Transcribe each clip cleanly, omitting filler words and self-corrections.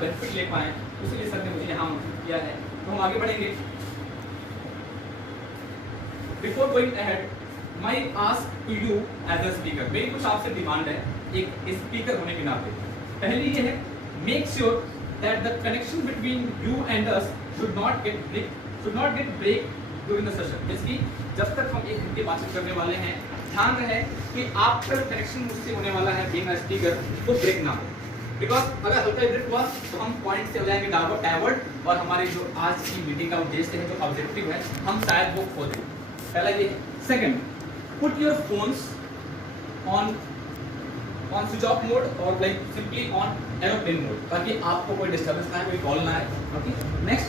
Benefit ले पाएं, उसके सर ने मुझे यहाँ किया है। तो हम आगे बढ़ेंगे। Before going ahead, my ask to you as a speaker, मेरी कुछ आपसे डिमांड है एक स्पीकर होने के नाते। पहली ये है, make sure that the connection between you and us should not get break during the session. जैसे जब तक हम 1 घंटे बातचीत करने वाले हैं, ध्यान रहे कि आपका जो कनेक्शन मुझसे होने वाला है बीइंग अ स्पीकर, वो ब्रेक ना हो। बिकॉज अगर हल्का ब्रेक हुआ तो हम पॉइंट से हो जाएंगे डाइवर्ट, और हमारी जो आज की मीटिंग का उद्देश्य है, जो ऑब्जेक्टिव है, हम शायद वो खो दें। पहला ये है। Second, put your phones on switch off mode और like simply on aeroplane mode, ताकि आपको कोई डिस्टर्बेंस ना आए, कोई कॉल ना आए। Okay, next,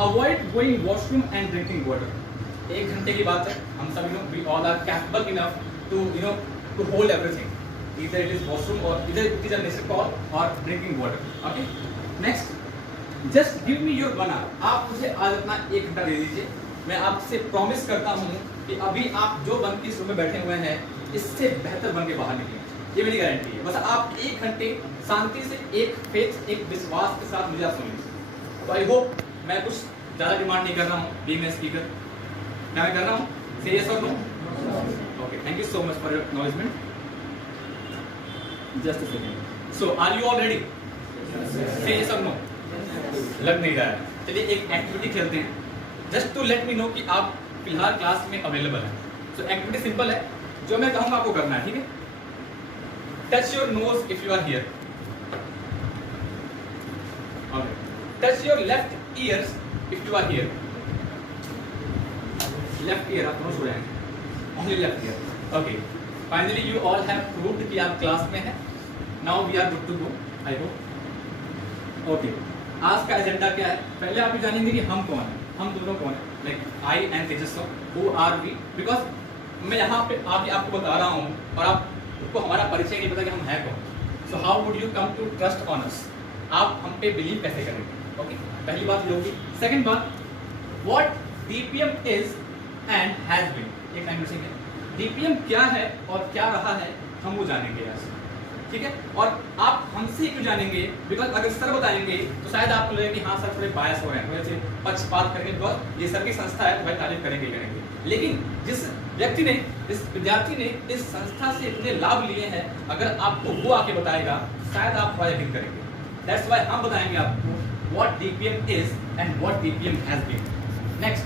avoid going washroom and drinking water. 1 घंटे की बात है, हम सब we all are capable enough to hold everything, either it is washroom or either it is a missed call or drinking water. Okay, next, just give me your 1 hour. आप मुझे आज अपना 1 घंटा दे दीजिए। मैं आपसे प्रॉमिस करता हूँ कि अभी आप जो बन के इस रूम में बैठे हुए हैं, इससे बेहतर बन के बाहर निकलेंगे, ये मेरी गारंटी है। बस आप 1 घंटे शांति से, एक फेथ, एक विश्वास के साथ मुझे आप सुनिए। तो आई होप मैं कुछ ज़्यादा डिमांड नहीं कर रहा हूँ बीइंग अ स्पीकर। क्या मैं कर रहा हूँ? से यस और no? Okay, thank you so much for your acknowledgement. Just a second. So, are you all ready? Say yes or no. लग नहीं रहा है। चलिए एक एक्टिविटी खेलते हैं, just to let me know कि आप फिलहाल क्लास में अवेलेबल हैं। सो एक्टिविटी सिंपल है, जो मैं कहूँगा आपको करना है, ठीक है? Touch your nose if you are here. Touch your left ears if you are here. Left ear आप दोनों छुड़े हैं, only left ear. Okay, finally you all have proved कि आप क्लास में हैं। Now we are good to go, I hope. Okay, आज का एजेंडा क्या है? पहले आप ये जानेंगे कि हम कौन हैं, हम दोनों कौन हैं, like I and Tejasvi, who are we. Because मैं यहाँ पे आपको बता रहा हूँ और आपको हमारा परिचय नहीं पता कि हम हैं कौन। So how would you come to trust on us? आप हम पे बिलीव कैसे करेंगे? ओके, पहली बात ये होगी। सेकेंड बात, what DPM is and has been. एक टाइम है डीपीएम क्या है और क्या रहा है, हम वो जानेंगे आज, ठीक है? और आप हमसे क्यों जानेंगे? बिकॉज अगर सर बताएंगे तो शायद आपको लगेगा कि हाँ सर थोड़े बायस हो रहे हैं, थोड़े से पक्षपात करेंगे, बिकॉज ये सर की संस्था है तो भाई तारीफ करेंगे ही करेंगे। लेकिन जिस व्यक्ति ने, इस विद्यार्थी ने इस संस्था से इतने लाभ लिए हैं, अगर आपको वो आके बताएगा शायद आप थोड़ा यकीन करेंगे। दैट्स व्हाई हम बताएंगे आपको what DPM is and what DPM has been. Next,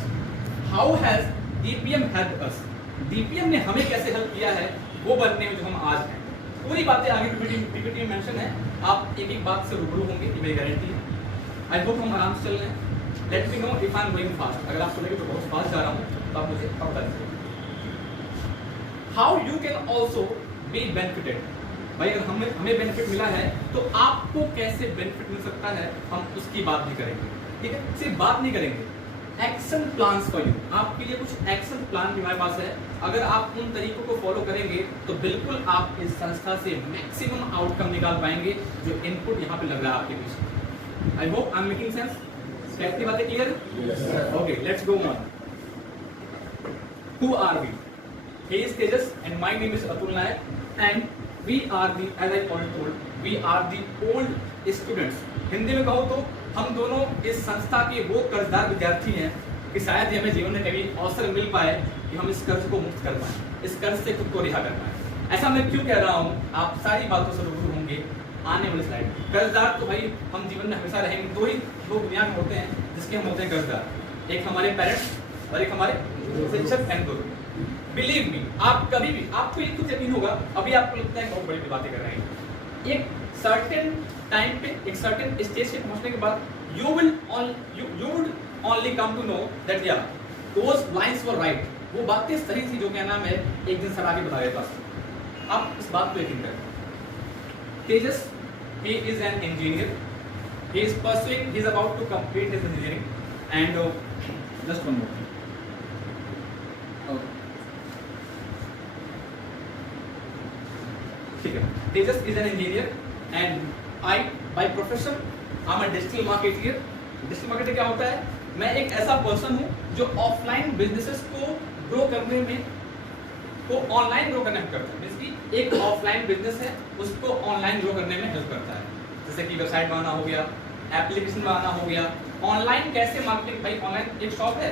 how has DPM helped us. DPM ने हमें कैसे हेल्प किया है वो बनने में जो हम आज हैं। पूरी बातें आगे पीपीटी में मेंशन है, आप एक एक बात से रूबरू होंगे, ये मेरी गारंटी है। आई होप हम आराम से चल रहे हैं। Late me know if I am going fast. अगर आपको लगे तो बहुत फास्ट जा रहा हूँ तो आप मुझे बता दीजिए। How you can also be benefited. भाई अगर हमें बेनिफिट मिला है तो आपको कैसे बेनिफिट मिल सकता है, हम उसकी बात भी करेंगे, ठीक है? सिर्फ बात नहीं करेंगे, एक्शन प्लान्स फॉर यू। आपके लिए कुछ एक्शन प्लान भी हमारे पास है। अगर आप उन तरीकों को फॉलो करेंगे तो बिल्कुल आप इस संस्था से मैक्सिमम आउटकम निकाल पाएंगे, जो इनपुट यहाँ पे लग रहा है आपके पीछे। I hope I am making sense. कैसी बातें clear? Okay, let's go on. Who are we? He is Tejas and my name is Atul Nayak and we are the, as I already told, we are the old students. Hindi में कहो तो हम दोनों इस संस्था के वो कर्जदार विद्यार्थी हैं कि शायद ही हमें जीवन में कभी अवसर मिल पाए कि हम इस कर्ज को मुक्त कर पाएं, इस कर्ज से खुद को रिहा कर पाएं। ऐसा मैं क्यों कह रहा हूँ, आप सारी बातों से रूबरू होंगे आने वाली स्लाइड। कर्जदार तो भाई हम जीवन में हमेशा रहेंगे। दो ही लोग दुनिया में होते हैं जिसके हम होते हैं कर्जदार, एक हमारे पेरेंट्स और एक हमारे शिक्षक एंड गुरु। बिलीव मी, आप कभी भी, आपको एक कुछ यकीन होगा, अभी आपको लगता है बहुत बड़ी बातें कर रहे हैं। एक सर्टेन टाइम पे, एक सर्टेन स्टेज पे पहुंचने के बाद you would only come to know that yeah, those lines were right. वो बातें सही थी जो क्या नाम है एक दिन सर आगे बता देता। आप इस बात को यकीन करें। तेजस, he is an engineer. He is pursuing, he is about to complete his engineering and just one more thing. ठीक है, तेजस is an engineer and I by profession I'm a digital marketer. Digital marketer क्या होता है? मैं एक ऐसा person हूँ जो ऑफलाइन बिजनेसेस को ग्रो करने में, को ऑनलाइन ग्रो करने में करता है। मींस कि एक ऑफलाइन बिजनेस है उसको ऑनलाइन ग्रो करने में हेल्प करता है। जैसे कि वेबसाइट बनाना हो गया, एप्लीकेशन बनाना हो गया, ऑनलाइन कैसे मार्केटिंग। भाई ऑनलाइन एक शॉप है,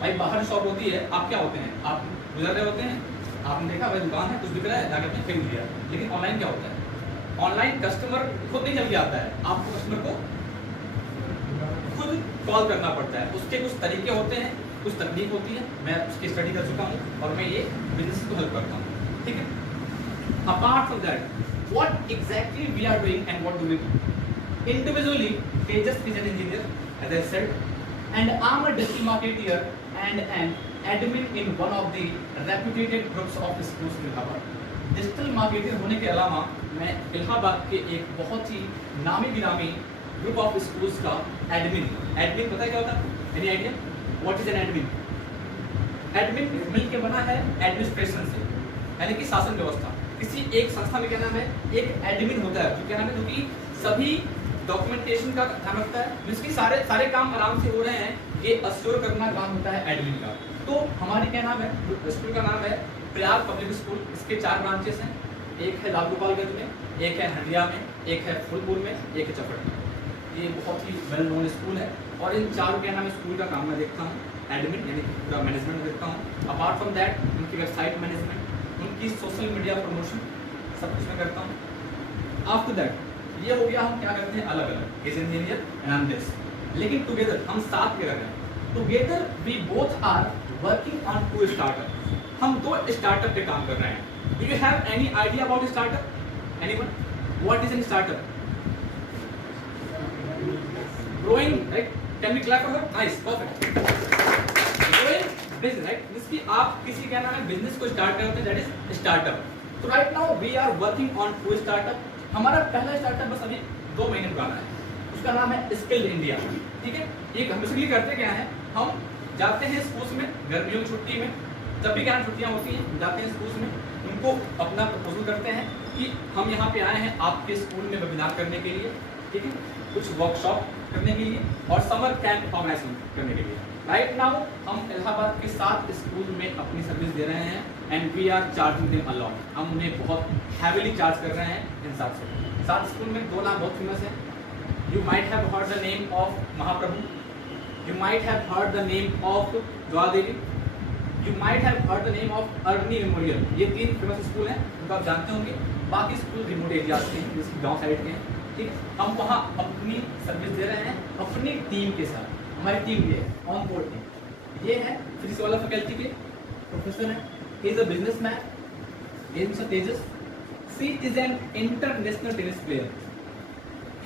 भाई बाहर शॉप होती है, आप क्या होते हैं, आप गुजर रहे होते हैं, आपने देखा भाई दुकान है, कुछ बिक रहा है, जाकर आपने खरीद लिया। लेकिन ऑनलाइन क्या होता है, ऑनलाइन कस्टमर खुद नहीं चल के आता है, आपको कस्टमर को खुद कॉल करना पड़ता है। उसके कुछ तरीके होते हैं, कुछ तकनीक होती है, मैं उसकी स्टडी कर चुका हूँ और मैं ये बिजनेस को हेल्प करता हूँ, ठीक है। Apart from that, what exactly we are doing and what do we do? Individually, Tejas is an engineer, as I said, and I'm a digital marketer and an admin in one of the reputed groups of schools in Illahabad. Digital marketer होने के अलावा मैं इलाहाबाद के एक बहुत ही नामी गिरामी ग्रुप ऑफ स्कूल्स का एडमिन। एडमिन पता है क्या होता है? Any idea what is an admin? Admin मिल के बना है एडमिनिस्ट्रेशन से, यानी कि शासन व्यवस्था। किसी एक संस्था में क्या नाम है, एक एडमिन होता है, जो क्या नाम है, जो कि सभी डॉक्यूमेंटेशन का ध्यान रखता है, जिसकी सारे काम आराम से हो रहे हैं, ये अश्योर करना काम होता है एडमिन का। तो हमारी क्या नाम है, स्कूल का नाम है प्रयाग पब्लिक स्कूल। इसके 4 ब्रांचेस हैं, एक है लालगोपालगंज में, एक है हंडिया में, एक है फूलपुर में, एक है चपड़ में। ये बहुत ही वेल नोन स्कूल है और इन चारों क्या नाम है स्कूल का काम मैं देखता हूँ, एडमिन यानी कि पूरा मैनेजमेंट देखता हूँ। अपार्ट फ्रॉम दैट उनकी वेबसाइट मैनेजमेंट, उनकी सोशल मीडिया प्रमोशन, सब कुछ मैं करता हूँ। आफ्टर दैट ये हो गया हम क्या करते हैं अलग अलग, एज इंजीनियर एंड दिस, लेकिन टुगेदर हम साथ क्या कर रहे हैं, together we both are working on 2 startup. हम 2 स्टार्टअप पे काम कर रहे हैं। Do you have any idea about startup? Anyone? What is an startup? Growing, right? Can we clap for her? Nice, perfect. Growing business, right? जिसकी आप किसी क्या नाम है बिजनेस को स्टार्ट करते हैं, दैट इज स्टार्टअप। तो right now we are working on 2 startup. हमारा पहला स्टार्टअप बस अभी 2 महीने पुराना है, उसका नाम है स्किल इंडिया, ठीक है। ये हम इसलिए करते क्या है, हम जाते हैं स्कूल्स में गर्मियों की छुट्टी में, जब भी क्या छुट्टियां होती हैं जाते हैं स्कूल्स में, उनको अपना प्रपोजल करते हैं कि हम यहाँ पे आए हैं आपके स्कूल में वेबिनार करने के लिए, ठीक है, कुछ वर्कशॉप करने के लिए और समर कैंप ऑर्गेनाइज करने के लिए। राइट नाउ हम इलाहाबाद के 7 स्कूल में अपनी सर्विस दे रहे हैं and we are charging them a lot. हम उन्हें बहुत हैवीली चार्ज कर रहे हैं इन 7 स्कूल में। 2 नाम बहुत फेमस है। You might have heard the name of Mahaprabhu, you might have heard the name of Dwadevi, you might have heard the name of Arni Memorial। ये 3 फेमस स्कूल हैं, उनको आप जानते होंगे। बाकी स्कूल रिमोट एरियाज के हैं, जिसकी गांव साइड के हैं, ठीक है। हम वहाँ अपनी सर्विस दे रहे हैं अपनी टीम के साथ। हमारी टीम ये है ऑन बोर्ड टीम, ये है फिजिक्स वाला फैकल्टी के प्रोफेसर है, he is a businessman, name is Tejas. She is an international tennis player,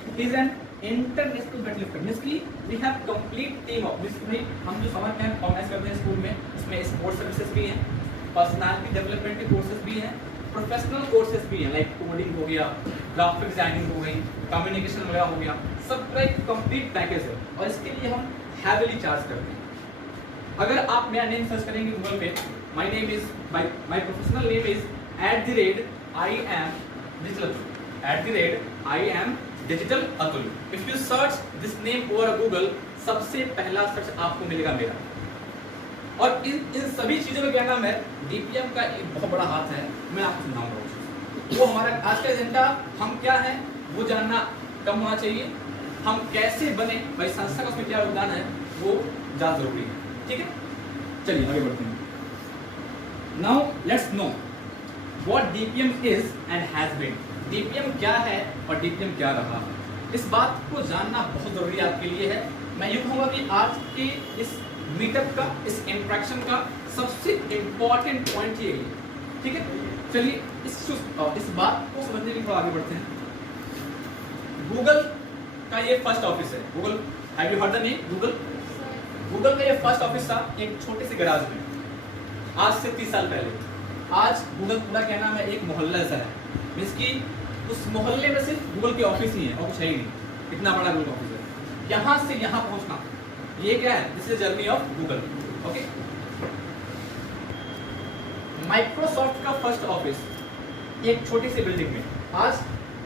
he is an international weightlifter. Means की we have complete team of this. हम जो समर कैंप ऑर्गेनाइज करते हैं स्कूल में, इसमें स्पोर्ट्स सर्विसेज भी हैं, पर्सनालिटी डेवलपमेंट के कोर्सेज भी हैं, प्रोफेशनल कोर्सेज भी हैं, लाइक कोडिंग हो गया, ग्राफिक डिजाइनिंग हो गई, कम्युनिकेशन वगैरह हो गया, सब का एक कंप्लीट पैकेज है और इसके लिए हम हैवीली चार्ज करते हैं। अगर आप मेरा नेम सर्च करेंगे गूगल पे, my name is my professional name is @digital Atul. If you search this name over Google, सबसे पहला सर्च आपको मिलेगा मेरा। और इन सभी चीजों में क्या नाम है, डीपीएम का एक बहुत बड़ा हाथ है। मैं आपको समझाऊंगा वो हमारा आज का एजेंडा, हम क्या है वो जानना कम होना चाहिए, हम कैसे बने, भाई संस्था का उसमें क्या योगदान है वो ज्यादा जरूरी है, ठीक है। चलिए आगे बढ़ते हैं। Now let's know what DPM is and has been. DPM क्या है और डीपीएम क्या रहा, इस बात को जानना बहुत जरूरी आपके लिए है। मैं ये कहूँगा कि आज के इस मीटअप का, इस इंट्रैक्शन का सबसे इम्पोर्टेंट पॉइंट ये है, ठीक है। चलिए इस बात को समझने के लिए थोड़ा आगे बढ़ते हैं। गूगल का ये फर्स्ट ऑफिस है। Google, have you heard the name Google? Google का ये फर्स्ट ऑफिस था एक छोटे से गैराज में, आज से 30 साल पहले। आज गूगल पूरा क्या नाम है एक मोहल्ला ऐसा है, मीन्स की उस मोहल्ले में सिर्फ गूगल के ऑफिस ही है और कुछ है ही नहीं, इतना बड़ा गूगल ऑफिस है। यहाँ से यहाँ पहुँचना ये क्या है, this is journey of Google, okay. Microsoft का फर्स्ट ऑफिस एक छोटी सी बिल्डिंग में, आज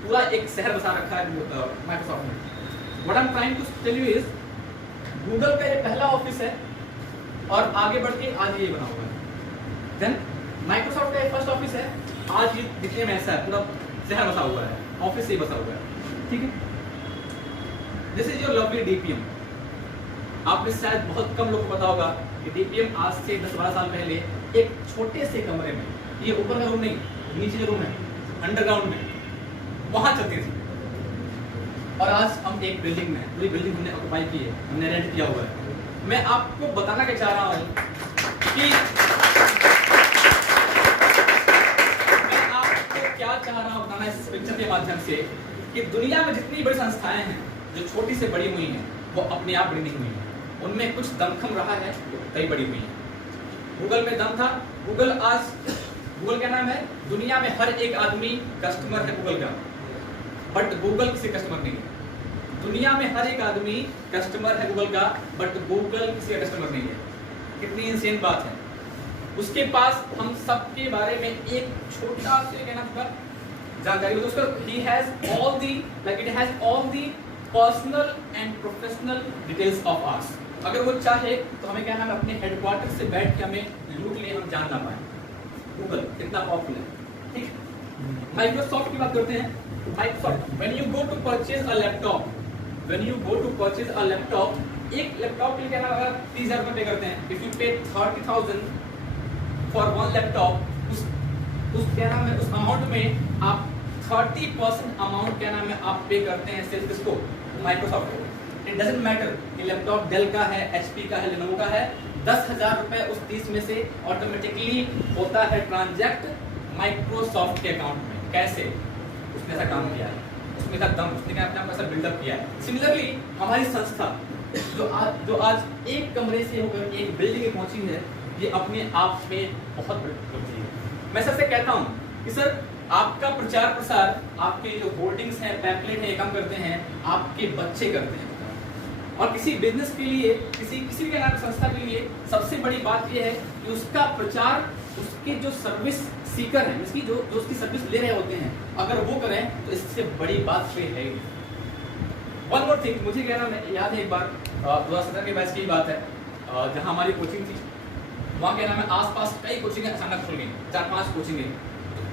पूरा एक शहर बसा रखा है माइक्रोसॉफ्ट ने। What I am trying to tell you is, Google का ये पहला ऑफिस है और आगे बढ़ के आज ये बना हुआ है। देन माइक्रोसॉफ्ट का ये फर्स्ट ऑफिस है, आज ये दिखने में ऐसा है, पूरा शहर बसा हुआ है, ऑफिस से ही बसा हुआ है, ठीक है। This is your lovely DPM. आपने शायद बहुत कम लोग को पता होगा कि डीपीएम आज से 10-12 साल पहले एक छोटे से कमरे में, ये ऊपर का रूम नहीं, नीचे जो रूम है अंडरग्राउंड में, वहां चलती थी। और आज हम एक बिल्डिंग में, पूरी बिल्डिंग हमने ऑक्युपाई की है, हमने रेंट किया हुआ है। मैं आपको बताना क्या चाह रहा हूं कि मैं आपको क्या चाह रहा हूं बताना इस पिक्चर के माध्यम से कि दुनिया में जितनी बड़ी संस्थाएं हैं जो छोटी से बड़ी हुई हैं वो अपने आप बड़ी नहीं हुई हैं, उनमें कुछ दमखम रहा है, कई बड़ी हुई हैं। गूगल में दम था, गूगल क्या नाम है, दुनिया में हर एक आदमी कस्टमर है गूगल का, बट गूगल किसी कस्टमर नहीं है। दुनिया में हर एक आदमी कस्टमर है गूगल का, बट गूगल किसी का कस्टमर नहीं है। कितनी इंसेन बात है। उसके पास हम सबके बारे में एक छोटा सा कहना था जानकारी, उसका he has all the like it has all the personal and professional details of us। अगर वो चाहे तो हमें क्या नाम अपने हेडक्वार्टर से बैठ के हमें लूट ले, हम जान ना पाए। गूगल कितना पावरफुल है, ठीक है। माइक्रोसॉफ्ट की बात करते हैं। Microsoft when you go to purchase a laptop, when you go to purchase a laptop, एक लैपटॉप के लिए क्या नाम 30,000 रुपए पे करते हैं। इफ यू पे 30,000 फॉर वन लैपटॉप, उस क्या नाम है उस अमाउंट में आप 30% अमाउंट क्या नाम है आप पे करते हैं सिर्फ किसको, माइक्रोसॉफ्ट को। इट डजंट मैटर कि लैपटॉप डेल का है, एचपी का है, लेनोवो का है, 10,000 रुपए उस 30 में से ऑटोमेटिकली होता है ट्रांजैक्ट माइक्रोसॉफ्ट के अकाउंट में। कैसे? उसने ऐसा काम किया है, उसमें ऐसा दम, उसने अपने आप ऐसा बिल्डअप किया है। सिमिलरली हमारी संस्था जो आज एक कमरे से होकर एक बिल्डिंग में पहुंची है, ये अपने आप में बहुत बड़ी उपलब्धि है। मैं सबसे कहता हूं कि सर आपका प्रचार प्रसार, आपके जो होर्डिंग्स हैं, पैम्पलेट है, काम करते हैं आपके बच्चे करते हैं। और किसी बिजनेस के लिए, किसी भी नाम संस्था के लिए सबसे बड़ी बात यह है कि उसका प्रचार उसके जो सर्विस सीकर हैं, उसकी जो उसकी सर्विस ले रहे होते हैं, अगर वो करें तो इससे बड़ी बात कोई है। वन मोर थिंग, मुझे क्या नाम है याद है एक बार 2017 के बैच की बात है, जहाँ हमारी कोचिंग थी, वहाँ क्या नाम है आसपास कई कोचिंगें अचानक खुल गई, 4-5 कोचिंगें।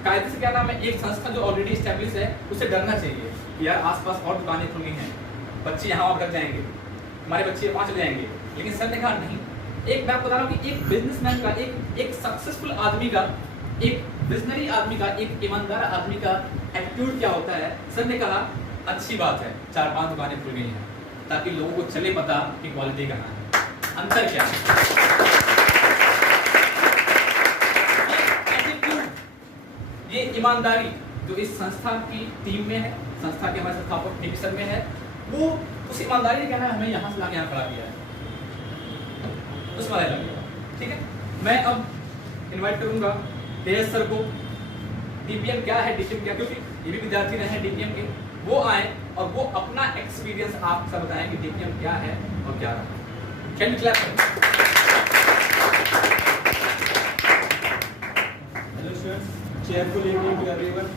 कायदे से क्या नाम है एक संस्था जो ऑलरेडी एस्टेब्लिश है उसे डरना चाहिए कि यार आसपास और दुकानें खुल गई हैं, बच्चे यहाँ वहाँ जाएंगे, हमारे बच्चे वहाँ चले जाएंगे। लेकिन सर ने कहा नहीं। एक मैं आपको बता रहा हूँ कि एक बिजनेसमैन का, एक सक्सेसफुल आदमी का, एक विजनरी आदमी का, एक ईमानदार आदमी का एटीट्यूड क्या होता है। सर ने कहा अच्छी बात है 4-5 दुकानें खुल गई हैं, ताकि लोगों को चले पता कि क्वालिटी कहाँ है, अंतर क्या है। ये ईमानदारी जो इस संस्था की टीम में है, संस्था के हमारे संस्थापक डीपी सर में है, वो उस ईमानदारी ने कहना हमें यहाँ से लाके यहाँ खड़ा किया है, उस वाले लगे। ठीक है, मैं अब इनवाइट करूंगा तेज सर को। डीपीएम क्या है, डीपीएम क्या, क्योंकि ये भी विद्यार्थी रहे हैं डीपीएम के, वो आए और वो अपना एक्सपीरियंस आपसे बताएं कि डीपीएम क्या है और क्या रहा। Can you clap? Hello students, cheerful evening to everyone.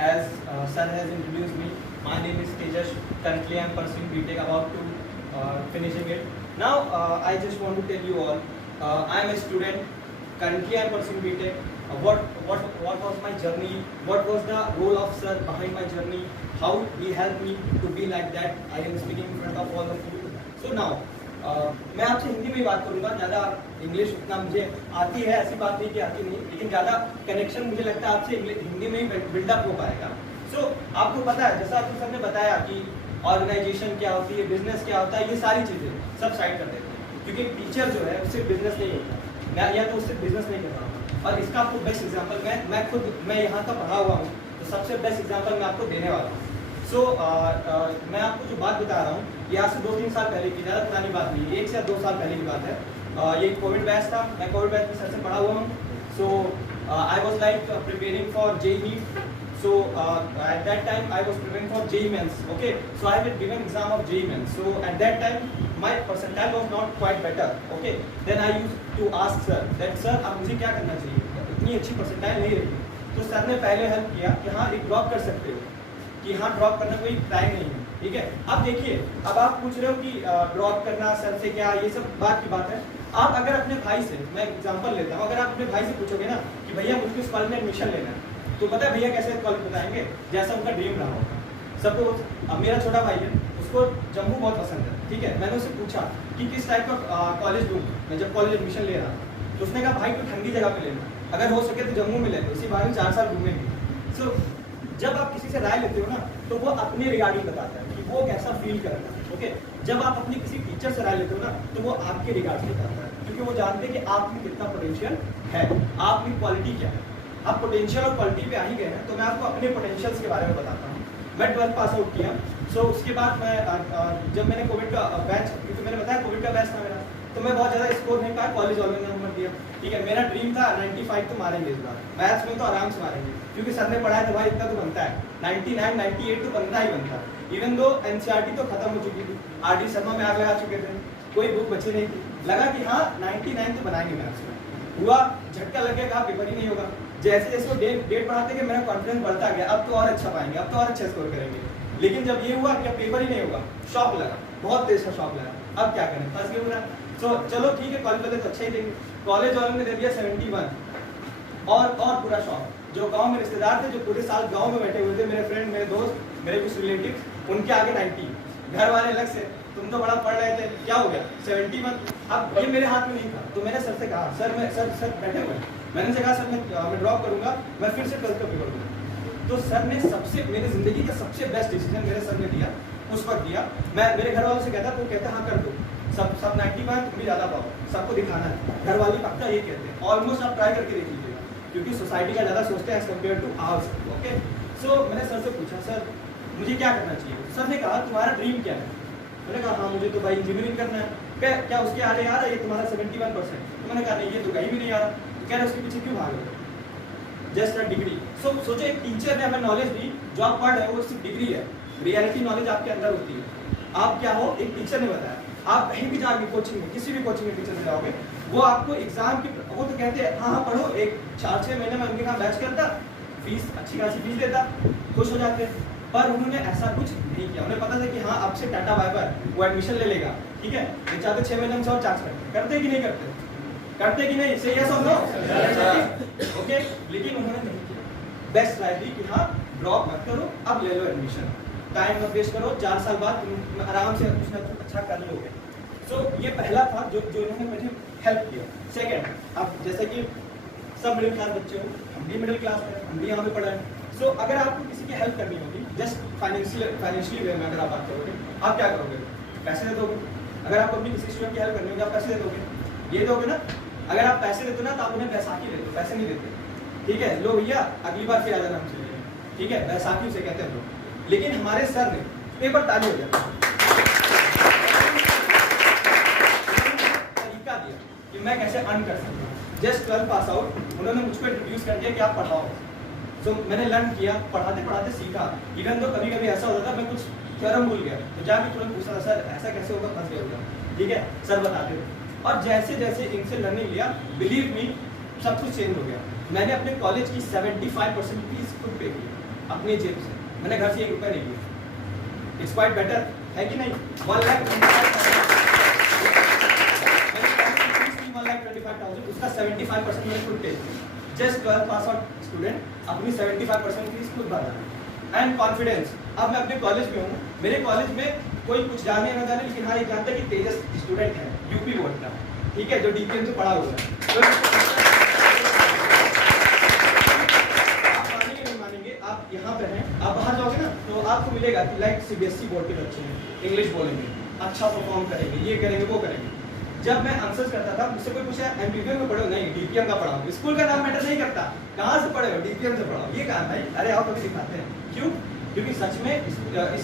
As sir has introduced me, my name is Tejas. Currently I am pursuing BTech, about to finishing it. Now I just want to tell you all, I am a student. Currently I am pursuing BTech. What was my journey? What was the role of sir behind my journey? How he helped me to be like that? I am speaking in front of all the people. So now मैं आपसे हिंदी में ही बात करूंगा, ज़्यादा English उतना मुझे आती है, ऐसी बात नहीं कि आती नहीं, लेकिन ज़्यादा कनेक्शन मुझे लगता है आपसे हिंदी में ही बिल्डअप हो पाएगा। सो आपको पता है, जैसा आपको सर ने बताया कि ऑर्गेनाइजेशन क्या होती है, बिजनेस क्या होता है, ये सारी चीज़ें सब साइड कर देते हैं, क्योंकि टीचर जो है उससे बिजनेस नहीं होता, मैं या तो उससे बिजनेस नहीं कर रहा हूँ। और इसका आपको बेस्ट एग्जाम्पल मैं यहाँ का पढ़ा हुआ हूँ, तो सबसे बेस्ट एग्जाम्पल मैं आपको देने वाला हूँ। सो मैं आपको जो बात बता रहा हूँ ये आज से 2-3 साल पहले की, ज़्यादा पुरानी बात नहीं, 1 से 2 साल पहले की बात है। ये कोविड बैच था, मैं कोविड बैच में सर से पढ़ा हुआ हूँ। So I was like preparing for JEE। So at that time I was preparing for JEE Mains. Okay, so I had given exam of JEE Mains. So at that time my percentile was not quite better. Okay, then I used to ask sir that sir अब मुझे क्या करना चाहिए, इतनी अच्छी percentile नहीं रही। तो सर ने पहले हेल्प किया कि हाँ एक ड्रॉप कर सकते हो, कि हाँ ड्रॉप करना कोई टाइम नहीं है। ठीक है, अब देखिए, अब आप पूछ रहे हो कि ड्रॉप करना सर से क्या, ये सब बात की बात है। आप अगर अपने भाई से, मैं एग्जांपल लेता हूँ, अगर आप अपने भाई से पूछोगे ना कि भैया मुझको इस कॉलेज में एडमिशन लेना है, तो पता है भैया कैसे कॉलेज बताएंगे, जैसा उनका ड्रीम रहा होगा। सबको अब मेरा छोटा भाई है, उसको जम्मू बहुत पसंद है, ठीक है। मैंने उससे पूछा कि किस टाइप का कॉलेज लूँ, मैं जब कॉलेज एडमिशन ले रहा तो उसने कहा भाई कोई ठंडी जगह पे लेना, अगर हो सके तो जम्मू में ले लो, इसी बारे में 4 साल घूमेंगे। सो जब आप किसी से राय लेते हो ना तो वो अपने रिगार्डिंग बताता है कि वो कैसा फील करता है, ओके। जब आप अपनी किसी टीचर से राय लेते हो ना तो वो आपके रिगार्ड से बताता है, क्योंकि वो जानते हैं कि आप में कितना पोटेंशियल है, आप में क्वालिटी क्या है। आप पोटेंशियल और क्वालिटी पे आ ही गए हैं तो मैं आपको अपने पोटेंशियल्स के बारे में बताता हूँ। मैं 12th पास आउट किया, सो उसके बाद मैं जब मैंने कोविड का बैच, क्योंकि मैंने बताया कोविड का बैच था मेरा, तो मैं बहुत ज़्यादा स्कोर नहीं पाया, कॉलेज वालों ने नंबर दिया, ठीक है। मेरा ड्रीम था 95 तो मारेंगे इस बार, मैथ्स में तो आराम से मारेंगे, क्योंकि सर ने पढ़ाया था भाई इतना तो बनता है, 99 98 तो बनता ही बनता है। इवन दो एनसीईआरटी तो खत्म हो चुकी थी, आरडी शर्मा में आग लगा चुके थे, कोई बुक बची नहीं थी, लगा कि हाँ 99 तो बनाएंगे मैथ्स में। हुआ झटका लग गया, कहा पेपर ही नहीं होगा। जैसे जैसे वो डेट बढ़ाते गए मेरा कॉन्फिडेंस बढ़ता गया, अब तो और अच्छा पाएंगे, अब तो और अच्छा स्कोर करेंगे। लेकिन जब ये हुआ कि अब पेपर ही नहीं होगा, शॉक लगा, बहुत तेज का शॉक लगा। अब क्या करें, फंस गए पूरा। तो चलो ठीक है, कॉलेज वाले तो अच्छा ही देंगे, कॉलेज वालों ने दे दिया 71 और पूरा शॉक। जो गांव में रिश्तेदार थे, जो पूरे साल गांव में बैठे हुए थे, मेरे फ्रेंड, मेरे दोस्त, मेरे कुछ रिलेटिव, उनके आगे 90, घर वाले अलग से, तुम तो बड़ा पढ़ रहे थे, क्या हो गया 71। अब ये मेरे हाथ में नहीं था, तो मैंने सर से कहा, सर बैठे हुए, मैंने कहा सर मैं ड्रॉप करूंगा, मैं फिर से 12th का पेपर दूंगा। तो सर ने सबसे, मेरी जिंदगी का सबसे बेस्ट डिसीजन मेरे सर ने दिया, उस वक्त दिया। मैं मेरे घर वालों से कहता तो कहते हाँ कर दो, सब 95 तुम भी ज़्यादा पाओ, सबको दिखाना है, घर वाले पक्का ये कहते हैं। ऑलमोस्ट आप ट्राई करके देख लीजिएगा, क्योंकि सोसाइटी का ज़्यादा सोचते हैं as compare to ours, okay. So मैंने सर से पूछा, सर मुझे क्या करना चाहिए? सर ने कहा तुम्हारा ड्रीम क्या है? मैंने कहा हाँ मुझे तो भाई इंजीनियरिंग करना है। क्या उसके आगे आ रहा है ये तुम्हारा 71%? तो मैंने कहा नहीं ये तो कहीं भी नहीं आ रहा। तो कह रहे उसके पीछे क्यों भाग रहे हो? Just a degree. सोचो एक टीचर ने हमें नॉलेज दी, जो आप पढ़ रहे हो वो सिर्फ डिग्री है, रियलिटी नॉलेज आपके अंदर होती है। आप क्या हो, एक टीचर ने बताया। आप कहीं भी जाओगे कोचिंग में, किसी भी कोचिंग में टीचर में जाओगे, वो आपको एग्जाम की, वो तो कहते हैं हाँ पढ़ो, एक 4-6 महीने में उनके यहाँ बैच करता, फीस अच्छी खासी फीस देता, खुश हो जाते। पर उन्होंने ऐसा कुछ नहीं किया। उन्हें पता था कि हाँ अब से टाटा बाय बाय, वो एडमिशन ले लेगा, ठीक है, ये चाहते 6 महीने में और चार्ज करते कि नहीं करते? करते कि नहीं? से यस और नो? ओके। लेकिन उन्होंने नहीं किया, बेस्ट राय दी कि हाँ ड्रॉप मत करो, अब ले लो एडमिशन, टाइम मत वेस्ट करो, 4 साल बाद तुम आराम से कुछ ना कुछ अच्छा कर लोगे। सो ये पहला था जो इन्होंने मुझे हेल्प किया। सेकेंड, अब जैसे कि सब मिडिल क्लास बच्चे हो, हम भी मिडिल क्लास हैं, हम भी यहाँ पे पढ़े हैं। सो अगर आपको किसी की हेल्प करनी होगी, जस्ट फाइनेंशियली वे में अगर आप बात करोगे, आप क्या करोगे? पैसे दे दोगे। अगर आपको अपनी किसी स्टूडेंट की हेल्प करनी होगी, आप पैसे दे दोगे, ये दोगे ना। अगर आप पैसे देते हो ना तो आप उन्हें बैसाखी देते हो, पैसे नहीं देते, ठीक है। लो भैया अगली बार फिर आ जाना हमसे, ठीक है, बैसाखी उसे कहते हैं लोग। लेकिन हमारे सर ने एक बार ताली हो गया, तरीका दिया कि मैं कैसे अर्न कर सकता हूँ। जस्ट 12 पास आउट, उन्होंने मुझको इंट्रोड्यूस कर दिया कि आप पढ़ाओ। सो मैंने लर्न किया, पढ़ाते पढ़ाते सीखा। इवन तो कभी कभी ऐसा होता था मैं कुछ थ्योरम भूल गया तो जाके तुरंत पूछा था, सर ऐसा कैसे होगा, फंस गया होगा, ठीक है, सर बताते थे। और जैसे जैसे इनसे लर्निंग लिया, बिलीव मी सब कुछ चेंज हो गया। मैंने अपने कॉलेज की 75% फीस खुद पे की अपनी जेब से, मैंने घर से 1 रुपया नहीं लिया। इट्स क्वाइट बेटर है कि नहीं? 1,25,000 उसका 75% मैंने खुद पे। जस्ट 12 पास आउट स्टूडेंट अपनी 75% फीस खुद भरा। एंड कॉन्फिडेंस, अब मैं अपने कॉलेज में हूँ, मेरे कॉलेज में कोई कुछ जाने ना जाने, लेकिन हाँ ये जानता है कि तेजस स्टूडेंट है यूपी बोर्ड का, ठीक है, जो डीपीएम से पढ़ा हुआ है। तो आप मानेंगे नहीं मानेंगे, आप यहाँ पे हैं, आप बाहर जाओगे ना तो आपको मिलेगा कि लाइक सीबीएसई बोर्ड के बच्चे हैं, इंग्लिश बोलेंगे, अच्छा परफॉर्म करेंगे, ये करेंगे वो करेंगे। जब मैं आंसर्स करता था, मुझसे कोई पूछा एमपीपीएम में पढ़े हो? नहीं, डीपीएम का पढ़ा हूँ। स्कूल का नाम मैटर नहीं करता, कहाँ से पढ़े हो? डीपीएम से पढ़ा हूँ। ये कहा भाई, अरे आओ कभी दिखाते हैं। क्यों? क्योंकि सच में इस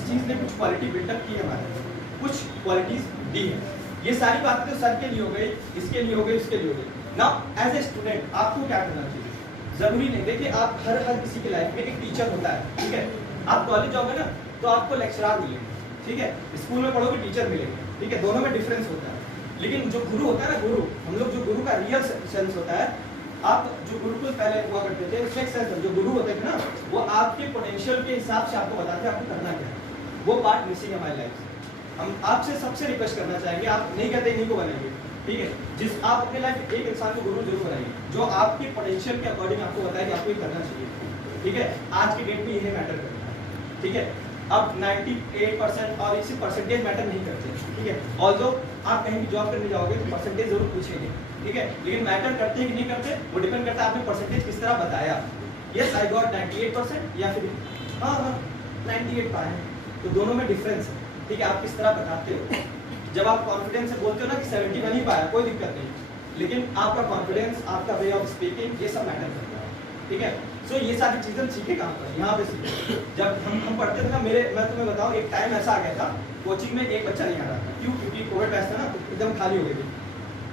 चीज़ ने कुछ क्वालिटी बिल्डअप की है हमारे, कुछ क्वालिटीज दी है। ये सारी बातें तो सर के लिए हो गई, इसके लिए हो गई, उसके लिए हो गई। नाउ एज ए स्टूडेंट आपको क्या करना चाहिए? जरूरी नहीं देखिए, आप हर किसी की लाइफ में एक टीचर होता है, ठीक है। आप कॉलेज जाओगे ना तो आपको लेक्चरार मिलेंगे, ठीक है, स्कूल में पढ़ोगे टीचर मिलेंगे, ठीक है, दोनों में डिफरेंस होता है। लेकिन जो गुरु होता है ना, गुरु, हम लोग जो गुरु का रियल सेंस होता है, आप जो गुरुकुल पहले हुआ करते थे, उसमें एक सेंस जो गुरु होते थे ना, वो आपके पोटेंशियल के हिसाब से आपको बताते हैं आपको करना क्या है। वो पार्ट मिसिंग है हमारी लाइफ से। हम आपसे सबसे रिक्वेस्ट करना चाहेंगे, आप नहीं कहते इन्हीं को बनाएंगे, ठीक है, जिस आप अपने लाइफ एक इंसान को गुरु जरूर बनाइए, जो आपके पोटेंशियल के अकॉर्डिंग आपको बताए कि आपको ये करना चाहिए, ठीक है। आज की डेट में यही मैटर करता है, ठीक है। अब 98% और इसी परसेंटेज मैटर नहीं करते, ठीक है। ऑल्दो आप कहीं भी जॉब करने जाओगे तो परसेंटेज जरूर पूछेंगे, ठीक है, लेकिन मैटर करते हैं कि नहीं करते वो डिपेंड करता है आपने परसेंटेज किस तरह बताया। यस आई गॉट 98% या फिर हाँ 98 पाए हैं, तो दोनों में डिफरेंस है, ठीक है। आप किस तरह बताते हो, जब आप कॉन्फिडेंस से बोलते हो ना कि 71 ही पाया कोई दिक्कत नहीं, लेकिन आपका कॉन्फिडेंस, आपका वे ऑफ स्पीकिंग, ये सब मैटर करता है, ठीक है। सो ये सारी चीजें सीखे कहाँ पर, यहाँ पे सीखे। जब हम पढ़ते थे ना, मैं तुम्हें बताऊँ, एक टाइम ऐसा आ गया था कोचिंग में एक बच्चा नहीं आ रहा था, क्यों? क्योंकि कोविड बैच था ना, तो एकदम खाली हो गई थी।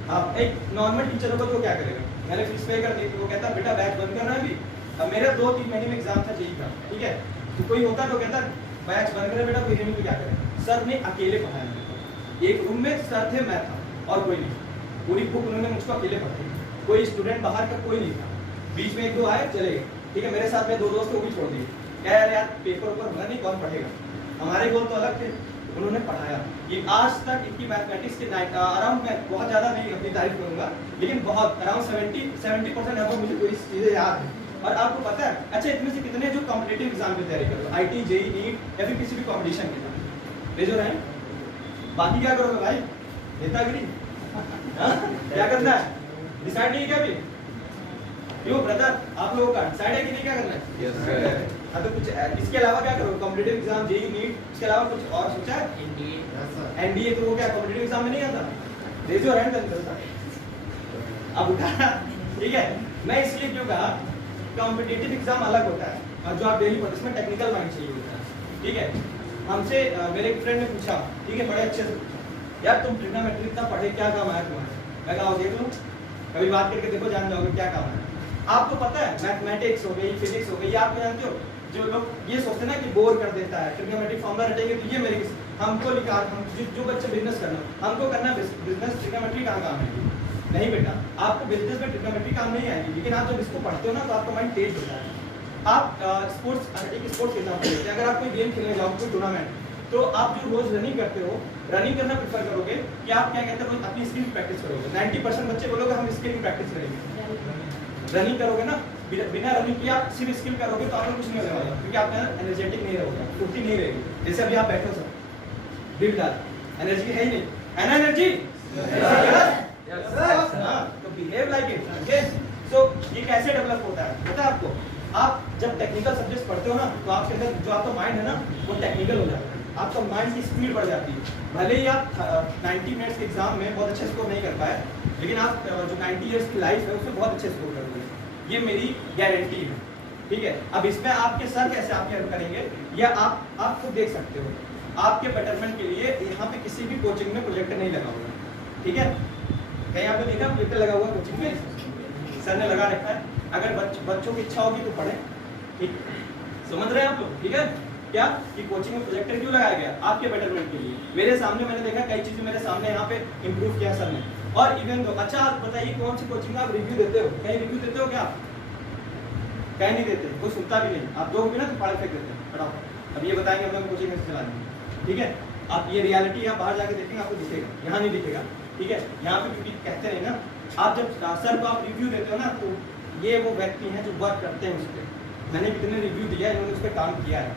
अब एक नॉर्मल टीचर होगा तो क्या करेगा, मैंने फीस पे कर दी, वो कहता बेटा बैच बंद करना है अभी, अब मेरा 2-3 महीने में एग्जाम था जेईई का, ठीक है, तो कोई होता तो कहता बैच बंद करे बेटा, कोई नहीं, तो क्या करें। सर ने अकेले पढ़ाया, एक रूम में सर थे, मैं था और कोई नहीं, पूरी बुक उन्होंने मुझको अकेले पढ़ाई, कोई स्टूडेंट बाहर का कोई नहीं था, बीच में 1-2 आए चले गए, ठीक है। मेरे साथ में 2 दोस्त थे, वो भी छोड़ दिए, क्या यार पेपर ऊपर होगा नहीं, कौन पढ़ेगा, हमारे गोल तो अलग थे, उन्होंने पढ़ाया। ये आज तक इनकी मैथमेटिक्स के अराउंड, मैं बहुत ज़्यादा नहीं अपनी तारीफ करूंगा, लेकिन बहुत अराउंड 70% है, मुझे कोई चीज़ें याद है। और आपको पता है, अच्छा इतने से कितने जो कॉम्पिटिटिव एग्जाम की तैयारी करो, आईटी, जेईई, नीट या फिर किसी भी कॉम्पिटिशन के लिए, ले जो रहे, बाकी क्या करोगे भाई, नेतागिरी क्या करना है, डिसाइड नहीं किया अभी? क्यों ब्रदर, आप लोगों का डिसाइड है कि नहीं क्या करना है? Yes sir. हाँ तो कुछ इसके अलावा क्या करो, कॉम्पिटिटिव एग्जाम, जेईई, नीट, इसके अलावा कुछ और सोचा है? एनडीए तो वो क्या कॉम्पिटिटिव एग्जाम में नहीं आता? रेज योर हैंड चलता अब उठाना, ठीक है। मैं इसलिए क्यों कहा, कॉम्पिटिटिव एग्जाम अलग होता है और जो आप डेली पढ़ते इसमें टेक्निकल माइंड चाहिए होता है, ठीक है। हमसे मेरे एक फ्रेंड ने पूछा, ठीक है, बड़े अच्छे से, यार तुम ट्रिग्नोमेट्री इतना पढ़े, क्या काम आया तुम्हारा? मैं कहा देख लो, कभी बात करके देखो, जान जाओगे क्या काम है। आपको पता है मैथमेटिक्स हो गई, फिजिक्स हो गई, आप जानते हो, जो लोग ये सोचते हैं ना कि बोर कर देता है, ट्रिग्नोमेट्रिक फॉर्मूला रटेंगे तो ये मेरे हमको लिखा, हम जो बच्चे बिजनेस करना, हमको करना बिजनेस, ट्रिग्नोमेट्री कहाँ काम है? नहीं बेटा, आपको बिजनेस में ट्रिग्नोमेट्री काम नहीं आएगी, लेकिन आप जब इसको पढ़ते हो ना तो आपका माइंड तेज होता है। आप स्पोर्ट्स, एक स्पोर्ट्स एग्जाम्पल लेते हैं, अगर आप कोई गेम खेलने जाओ, कोई टूर्नामेंट, तो आप जो रोज रनिंग करते हो, रनिंग करना प्रेफर करोगे कि आप क्या कहते हो अपनी स्किल प्रैक्टिस करोगे? 90% बच्चे बोलोगे हम स्किल की प्रैक्टिस करेंगे, रनिंग करोगे ना, बिना रनिंग किए आप सिर्फ स्किल करोगे तो आपको कुछ नहीं होने वाला, क्योंकि आप एनर्जेटिक नहीं रहोगे, फुर्ती नहीं रहेगी। जैसे अभी आप बैठे हो सब दिल डाल, एनर्जी है ही नहीं, है ना एनर्जी? तो बिहेव लाइक इट, ओके। सो ये कैसे डेवलप होता है पता है आपको? आप जब टेक्निकल सब्जेक्ट्स पढ़ते हो ना, तो आपके अंदर जो आपका माइंड है ना, वो टेक्निकल हो जाता है, आपका माइंड की स्पीड बढ़ जाती है। भले ही आप 90 मिनट्स के एग्जाम में बहुत अच्छे स्कोर नहीं कर पाए, लेकिन आप जो 90 इयर्स की लाइफ है उसमें बहुत अच्छे स्कोर करोगे, ये मेरी गारंटी है, ठीक है। अब इसमें आपके सर कैसे आपकी हेल्प करेंगे, या आप खुद देख सकते हो, आपके बेटरमेंट के लिए यहाँ पे किसी भी कोचिंग में प्रोजेक्टर नहीं लगा हुआ, ठीक है। कहीं आपने देखा प्रोजेक्टर लगा हुआ कोचिंग में? सर ने लगा रखा है, अगर बच्चों की इच्छा होगी तो पढ़े, ठीक, समझ रहे हैं आप लोग, ठीक है। क्या कि कोचिंग में प्रोजेक्टर क्यों लगाया गया? आपके बेटरमेंट के लिए। मेरे सामने मैंने देखा कई चीजें मेरे सामने यहाँ पे इंप्रूव किया सर ने, और इवन दो। अच्छा आप बताइए कौन सी कोचिंग का आप रिव्यू देते हो? कहीं रिव्यू देते हो क्या? कहीं नहीं देते, कोई सुनता भी नहीं, आप दोगे भी ना तो फाड़ फेंक देते हैं फटाफट। अब ये बताएंगे हम लोग कोचिंग कैसे चलानी है, ठीक है। आप ये रियलिटी यहाँ बाहर जाके देखेंगे आपको दिखेगा, यहाँ नहीं दिखेगा, ठीक है। यहाँ पे क्योंकि कहते हैं ना, आप जब सर को आप रिव्यू देते हो ना, तो ये वो व्यक्ति हैं जो वर्क करते हैं उस पर। मैंने कितने रिव्यू दिया है, इन्होंने उस पर काम किया है,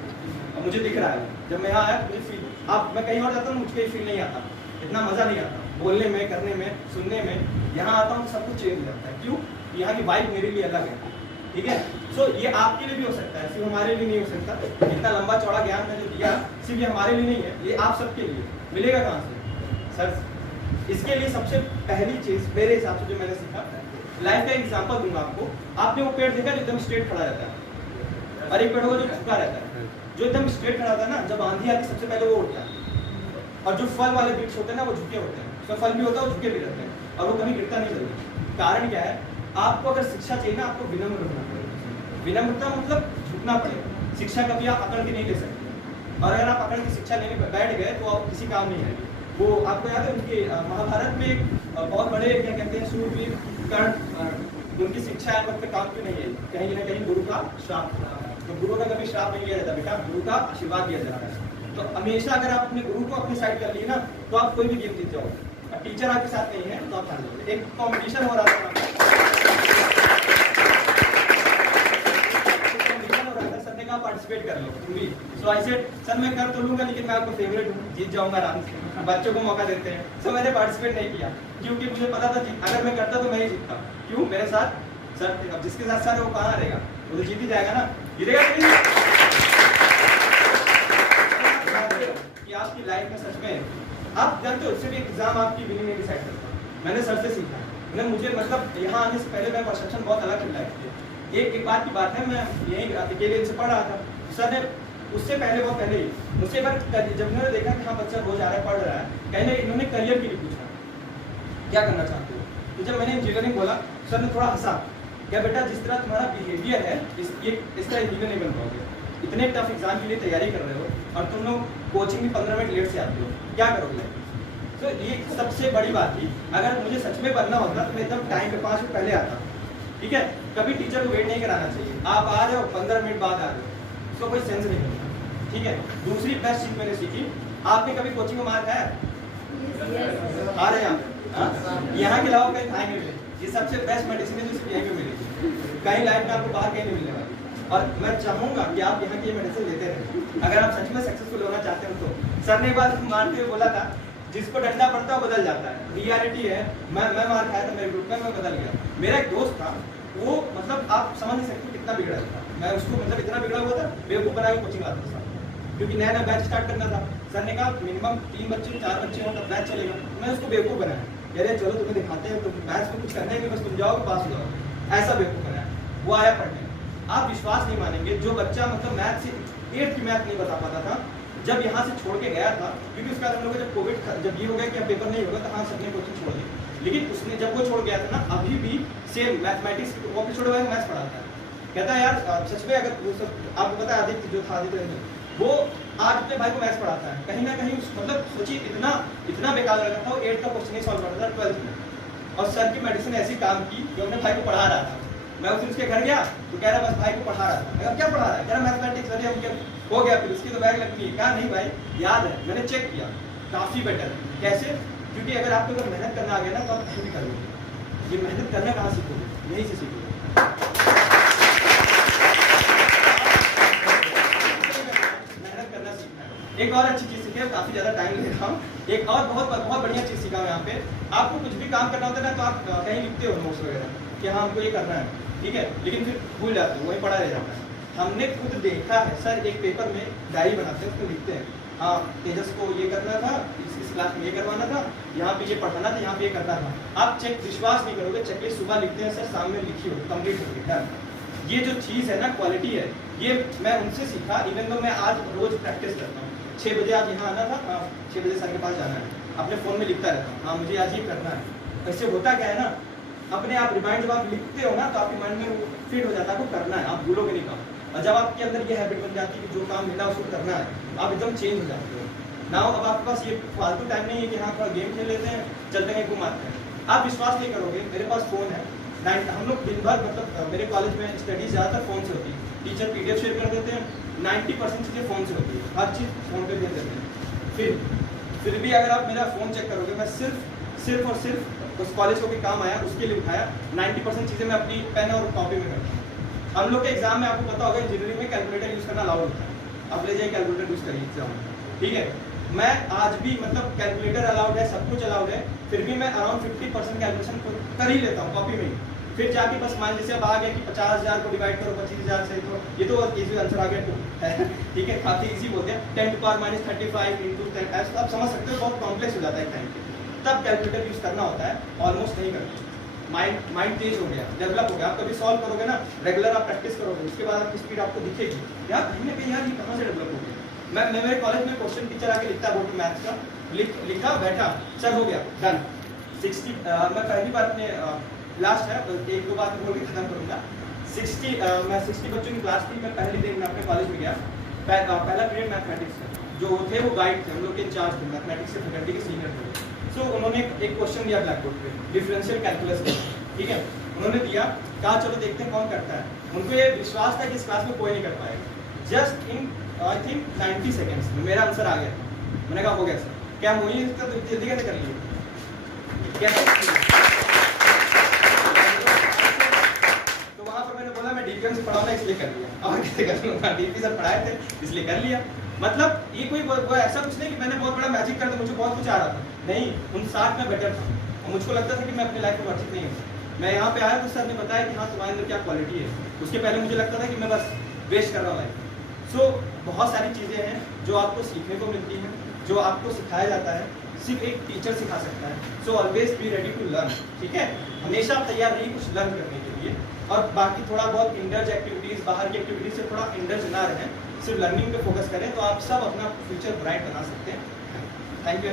और मुझे दिख रहा है। जब मैं यहाँ आया मुझे फील, आप मैं कहीं और जाता हूँ मुझे फील नहीं आता, इतना मज़ा नहीं आता बोलने में, करने में, सुनने में। यहाँ आता हूँ सब कुछ चेंज हो जाता है। क्यों? यहाँ की वाइब मेरे लिए अलग है, ठीक है। सो ये आपके लिए भी हो सकता है, सिर्फ हमारे लिए नहीं हो सकता। इतना लंबा चौड़ा ज्ञान मैंने दिया, सिर्फ ये हमारे लिए नहीं है, ये आप सबके लिए। मिलेगा कहाँ से सर? इसके लिए सबसे पहली चीज़ मेरे हिसाब से जो मैंने सीखा, लाइफ का एग्जांपल दूंगा आपको। आपने वो पेड़ देखा जो एकदम स्ट्रेट खड़ा रहता है, और एक पेड़ होगा जो झुका रहता है। जो एकदम स्ट्रेट खड़ा रहता है ना, जब आंधी आती है सबसे पहले वो उठता है। और जो फल वाले वृक्ष होते हैं ना, वो झुके होते हैं, उसमें फल भी होता है, वो झुके भी रहते हैं, और वो कभी गिरता नहीं जल्दी। कारण क्या है? आपको अगर शिक्षा चाहिए ना, आपको विनम्र होना पड़ेगा। विनम्रता मतलब झुकना पड़ेगा। शिक्षा कभी आप अकड़ के नहीं ले सकते, और अगर आप अकड़ की शिक्षा लेने बैठ गए तो आप किसी काम नहीं आएगी। वो आपको याद है उनके महाभारत में एक बहुत बड़े क्या कहते हैं शूरवीर कर्ण, उनकी शिक्षा वक्त पे काम क्यों नहीं है? कहीं ना कहीं गुरु का श्राप था। तो गुरु का कभी श्राप नहीं लिया जाता बेटा, गुरु का आशीर्वाद दिया जाता है। तो हमेशा अगर आप अपने गुरु को अपनी साइड कर लिए ना, तो आप कोई भी गेम जीत जाओगे। अब टीचर आपके साथ नहीं है तो आप हार जाओगे। एक कॉम्पिटिशन हो रहा था, सर ने कहा पार्टिसिपेट कर लो तुम भी। सो आई सेड सर मैं कर तो लूंगा लेकिन मैं आपको फेवरेट हूँ, जीत जाऊंगा आराम से, बच्चों को मौका देते हैं। सो मैंने पार्टिसिपेट नहीं किया क्योंकि मुझे पता था अगर मैं करता तो मैं ही जीतता। क्यों? मेरे साथ सर थे। अब जिसके साथ सर है वो कहाँ हारेगा, वो तो जीत ही जाएगा ना, जीतेगा कि नहीं? कि आपकी लाइफ में सच में आप जानते हो सिर्फ एग्जाम आपकी विनिंग नहीं डिसाइड करता। मैंने सर से सीखा, मैंने मुझे मतलब यहाँ आने से पहले मैं परसेप्शन बहुत अलग चल रहा है। एक बात की बात है, मैं यहीं अकेले इनसे पढ़ रहा था, सर ने उससे पहले बहुत पहले ही मुझसे एक बार जब इन्होंने देखा कि हाँ बच्चा रोज आ रहा है पढ़ रहा है, कहने इन्होंने करियर के लिए पूछा क्या करना चाहते हो। तो जब मैंने इंजीनियरिंग बोला सर ने थोड़ा हंसा, क्या बेटा जिस तरह तुम्हारा बिहेवियर है इस तरह इंजीनियर नहीं बन पाओगे, इतने टफ एग्जाम के लिए तैयारी कर रहे हो और तुम लोग कोचिंग भी 15 मिनट लेट से आते हो, क्या करोगे। तो ये सबसे बड़ी बात थी, अगर मुझे सच में बनना होता तो मैं एकदम टाइम पे 5 मिनट पहले आता। ठीक है, कभी टीचर को वेट नहीं कराना चाहिए, आप आ रहे हो 15 मिनट बाद आ रहे हो, इसको कोई सेंस नहीं करता। ठीक है, दूसरी बेस्ट चीज मैंने सीखी, आपने कभी कोचिंग में मार खाया? आ रहे हैं आप यहाँ के अलावा कहीं खाएंगे मिले, ये सबसे बेस्ट मेडिसिन है जो सिर्फ यहीं पे मिलेगी, कहीं लाइफ में आपको बाहर कहीं नहीं मिलने वाली। और मैं चाहूंगा कि आप यहाँ की मेडिसिन लेते रहें अगर आप सच में सक्सेसफुल होना चाहते हो। तो सर ने एक बात मानते हुए बोला था, जिसको डंडा पड़ता है वो बदल जाता है, रियलिटी है। मैं मार खाया था मेरे ग्रुप में, मैं बदल गया। मेरा एक दोस्त था, वो मतलब आप समझ नहीं सकते कितना बिगड़ा था, मैं उसको मतलब इतना बिगड़ा हुआ था, बेवकूफ बना के कोचिंग आता था क्योंकि नया नया बैच स्टार्ट करना था। सर ने कहा मिनिमम 3 बच्चे 4 बच्चे हो तब बैच चलेगा, मैं उसको बेवकूफ बनाया, कह रहे चलो तुम्हें दिखाते हैं, तुम बैच में कुछ करना है कि बस तुम जाओ पास हो जाओ, ऐसा बेवकूफ बनाया। वो आया पढ़ने, आप विश्वास नहीं मानेंगे, जो बच्चा मतलब मैथ से 8th की मैथ नहीं बता पाता था, जब यहाँ से छोड़ के गया था, क्योंकि उसका हम लोग जब कोविड जब ये हो गया कि अब पेपर नहीं होगा तो हाँ सबने कोचिंग छोड़ दी, लेकिन उसने जब वो छोड़ गया था ना, अभी भी सेम मैथमेटिक्स वो भी छोड़े हुए मैथ्स पढ़ाता है। कहता है यार सच में, अगर वो सब आपको पता है, आदित्य जो था आदित्य वो आज अपने भाई को मैथ्स पढ़ाता है, कहीं ना कहीं उस मतलब सोचिए इतना बेकार लगा था, वो 8th का क्वेश्चन ही सॉल्व करता था 12th में, और सर की मेडिसिन ऐसी काम की कि अपने भाई को पढ़ा रहा था। मैं उस दिन उसके घर गया तो कह रहा बस भाई को पढ़ा रहा था, क्या पढ़ा रहा है, कह रहा मैथमेटिक्स। अरे हो गया, फिर उसकी तो बैग लगती है, कहा नहीं भाई याद है, मैंने चेक किया, काफ़ी बेटर। कैसे? क्योंकि अगर आपको अगर मेहनत करना आ गया ना तो आप कहीं भी करोगे। ये मेहनत करना कहाँ सीखोगे? यहीं से सीखोगे। मेहनत करना सीखना है। एक और अच्छी चीज़ सीखी है, काफ़ी ज़्यादा टाइम ले रहा हूँ, एक और बहुत बढ़िया चीज़ सीखा हूँ यहाँ पे। आपको कुछ भी काम करना होता है ना तो आप कहीं लिखते हो नोट्स वगैरह कि हाँ हमको ये करना है, ठीक है, लेकिन फिर भूल जाते हो, वहीं पढ़ा रह जाता है। हमने खुद देखा है, सर एक पेपर में डायरी बनाते हैं, उसमें लिखते हैं हाँ तेजस को ये करना था, इस क्लास में ये करवाना था, यहाँ पे ये पढ़ाना था, यहाँ पे ये करना था। आप विश्वास नहीं करोगे, चेकलिस्ट सुबह लिखते हैं सर, शाम में लिखी हो कंप्लीट हो गई। ये जो चीज़ है ना, क्वालिटी है, ये मैं उनसे सीखा। इवन तो मैं आज रोज प्रैक्टिस करता हूँ, 6 बजे आज यहाँ आना था, हाँ 6 बजे सर के पास जाना है, अपने फ़ोन में लिखता रहता हूँ हाँ मुझे आज ये करना है। ऐसे होता क्या है ना, अपने आप रिमाइंड जब आप लिखते हो ना तो आपके माइंड में वो फिट हो जाता है, आपको करना है, आप भूलोगे नहीं काम। और जब आपके अंदर ये हैबिट बन जाती है कि जो काम मिला उसको करना है, आप एकदम चेंज हो जाते हो। नाउ अब आपके पास ये फालतू टाइम नहीं है कि हाँ थोड़ा गेम खेल लेते हैं, चलते हैं घुमाते हैं। आप विश्वास नहीं करोगे, मेरे पास फ़ोन है, हम लोग दिन भर मतलब मेरे कॉलेज में स्टडीज ज़्यादातर फ़ोन से होती है, टीचर PDF शेयर कर देते हैं, 90% चीज़ें फ़ोन से होती है, हर चीज़ फ़ोन पे दे देते हैं। फिर भी अगर आप मेरा फ़ोन चेक करोगे, मैं सिर्फ और सिर्फ उस कॉलेज को भी काम आया उसके लिए उठाया, 90% चीज़ें मैं अपनी पेन और कॉपी में करता हूँ। हम लोग के एग्जाम में आपको पता होगा इंजीनियरिंग में कैलकुलेटर यूज़ करना अलाउड होता है, आप ले जाइए कैलकुलेटर यूज़ करिए एग्जाम में, ठीक है। मैं आज भी मतलब कैलकुलेटर अलाउड है, सब कुछ अलाउड है, फिर भी मैं अराउंड 50% कैलकुलेशन कर ही लेता हूँ कॉपी में ही। फिर जाके बस मान लीजिए अब आ गया कि 50,000 को डिवाइड करो 25,000 से, तो ये तो इजी आंसर आ गया तो ठीक है, काफ़ी इजी बोलते हैं। 10 to power -35 × 10, ऐसा आप समझ सकते हो, बहुत कॉम्प्लेक्स हो जाता है टाइम पे, तब कैलकुलेटर यूज़ करना होता है, ऑलमोस्ट नहीं करते। माइंड तेज हो गया, डेवलप हो गया, आप कभी सॉल्व करोगे ना, रेगुलर आप प्रैक्टिस करोगे, उसके बाद आपकी स्पीड आपको दिखेगी यार कहीं ना कहीं यार ये कहाँ से डेवलप हो गया। मैं मेरे कॉलेज में क्वेश्चन टीचर आके लिखता है बोर्ड में मैथ्स का, लिखा बैठा सर हो गया डन 60। मैं पहली बार अपने लास्ट है 1-2 बात बोल के खत्म करूँगा। 60 बच्चों की क्लास थी, मैं पहले दिन में अपने कॉलेज में गया, पहला पीरियड मैथमेटिक्स का, जो थे वो गाइड थे, हम लोग के इंचार्ज थे मैथमेटिक्स के, फैकल्टी के सीनियर थे। सो उन्होंने एक क्वेश्चन दिया ब्लैक बोर्ड पे डिफरेंशियल कैलकुलस का, ठीक है, उन्होंने दिया, कहा चलो देखते हैं कौन करता है। उनको ये विश्वास था कि इस क्लास में कोई नहीं कर पाएगा। Just in I think 90 seconds में मेरा आंसर आ गया। मैंने कहा हो गया सर, क्या मुझे इसका तो जल्दी कैसे कर लिए कैसे। तो वहाँ पर मैंने बोला मैं डीपीएम से पढ़ा ना इसलिए कर लिया, और कैसे कर लूँगा, डीपी सर पढ़ाए थे इसलिए कर लिया। मतलब ये कोई वो ऐसा कुछ नहीं कि मैंने बहुत बड़ा मैजिक कर दिया, मुझे बहुत कुछ आ रहा था, नहीं, उन 60 में बेटर था और मुझको लगता था कि मैं अपनी लाइफ में ठीक नहीं हूँ। मैं यहाँ पे आया तो सर ने बताया कि हाँ तुम्हारे अंदर क्या क्वालिटी है, उसके पहले मुझे लगता था कि मैं बस वेस्ट कर रहा हूँ लाइफ। सो बहुत सारी चीज़ें हैं जो आपको सीखने को मिलती हैं, जो आपको सिखाया जाता है, सिर्फ एक टीचर सिखा सकता है। So always be ready to learn, ठीक है, हमेशा तैयार रहिए कुछ लर्न करने के लिए। और बाकी थोड़ा बहुत इंडल्ज एक्टिविटीज़, बाहर की एक्टिविटीज से थोड़ा इंडल्ज ना रहें, सिर्फ लर्निंग पे फोकस करें, तो आप सब अपना फ्यूचर ब्राइट बना सकते हैं। Thank you.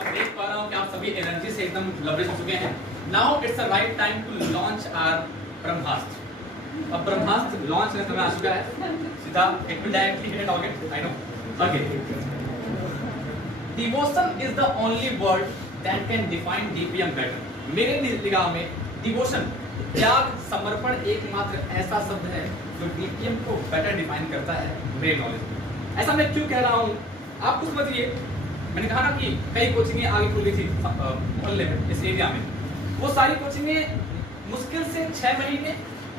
अब देख पा रहा हूँ कि आप सभी एनर्जी से एकदम लबरेज हो चुके हैं। Now it's a right time to launch our Brahmastra. अब ब्रह्मास्त्र लॉन्च करने समय आ चुका है, सीधा it will directly hit target, I know. Okay, devotion is the only word that can define DPM better. मेरे निगाह में डिवोशन, त्याग, समर्पण एकमात्र ऐसा शब्द है जो डीपीएम को बेटर डिफाइन करता है मेरे नॉलेज में। ऐसा मैं क्यों कह रहा हूँ आप कुछ समझिए। मैंने कहा ना कि कई कोचिंगें आगे खुली थी मोहल्ले में, इस एरिया में, वो सारी कोचिंगें मुश्किल से 6 महीने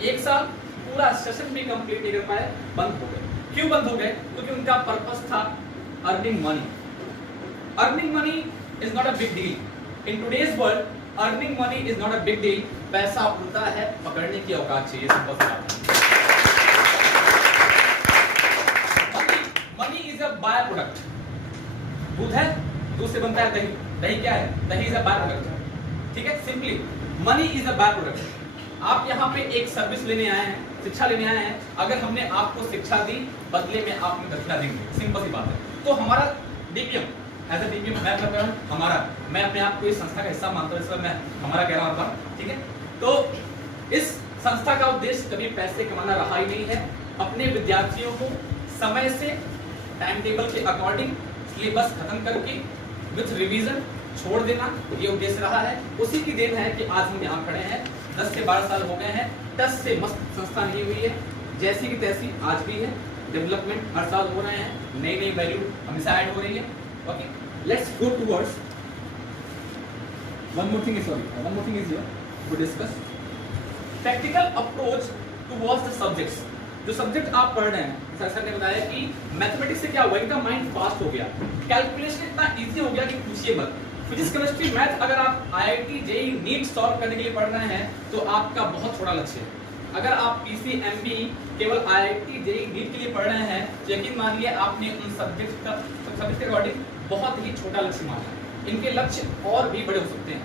1 साल पूरा सेशन भी कंप्लीट नहीं कर पाए, बंद हो गए। क्यों बंद हो गए? क्योंकि उनका पर्पस था earning money. Earning money is not a big deal in today's world. Earning money is not a big deal. पैसा उड़ता है, पकड़ने की औकात चाहिए, सिंपल सी बात है। Money is a by product. दूध है, दूध से बनता है दही। दही क्या है? दही इज अ बाय प्रोडक्ट, ठीक है, simply money is a by product. आप यहाँ पे एक सर्विस लेने आए हैं, शिक्षा लेने आए हैं, अगर हमने आपको शिक्षा दी, बदले में आप हमें दक्षिणा देंगे, सिंपल सी बात है। तो हमारा डीपीएम एज अ डीपीएम मैं कर रहा हूँ, हमारा, मैं अपने आप को इस संस्था का हिस्सा मानता हूँ, इसलिए मैं हमारा कह रहा हूँ, ठीक है। तो इस संस्था का उद्देश्य कभी पैसे कमाना रहा ही नहीं है। अपने विद्यार्थियों को समय से, टाइम टेबल के अकॉर्डिंग सिलेबस खत्म करके विथ रिवीजन छोड़ देना, ये उद्देश्य रहा है। उसी की देन है कि आज हम यहाँ खड़े हैं। 10 से 12 साल हो गए हैं, टस से मस्त संस्था नहीं हुई है, जैसी की तैसी आज भी है। डेवलपमेंट हर साल हो रहे हैं, नई नई वैल्यू हमेशा ऐड हो रही है। Okay, let's go towards one more thing is here to discuss practical approach towards the subjects. जो सब्जेक्ट आप पढ़ रहे हैं, सर ने बताया कि मैथमेटिक्स से क्या हुआ, इनका माइंड फास्ट हो गया, कैलकुलेशन इतना इजी हो गया कि पूछिए मत। फिजिक्स, केमिस्ट्री, मैथ अगर आप आईआईटी, जेईई, नीट सॉल्व करने के लिए पढ़ रहे हैं तो आपका बहुत छोटा लक्ष्य है। अगर आप पीसीएमबी केवल आईआईटी, जेईई, नीट के लिए पढ़ रहे हैं तो यकीन मानिए आपने उन सब्जेक्ट के अकॉर्डिंग बहुत ही छोटा लक्ष्य माना है। इनके लक्ष्य और भी बड़े हो सकते हैं।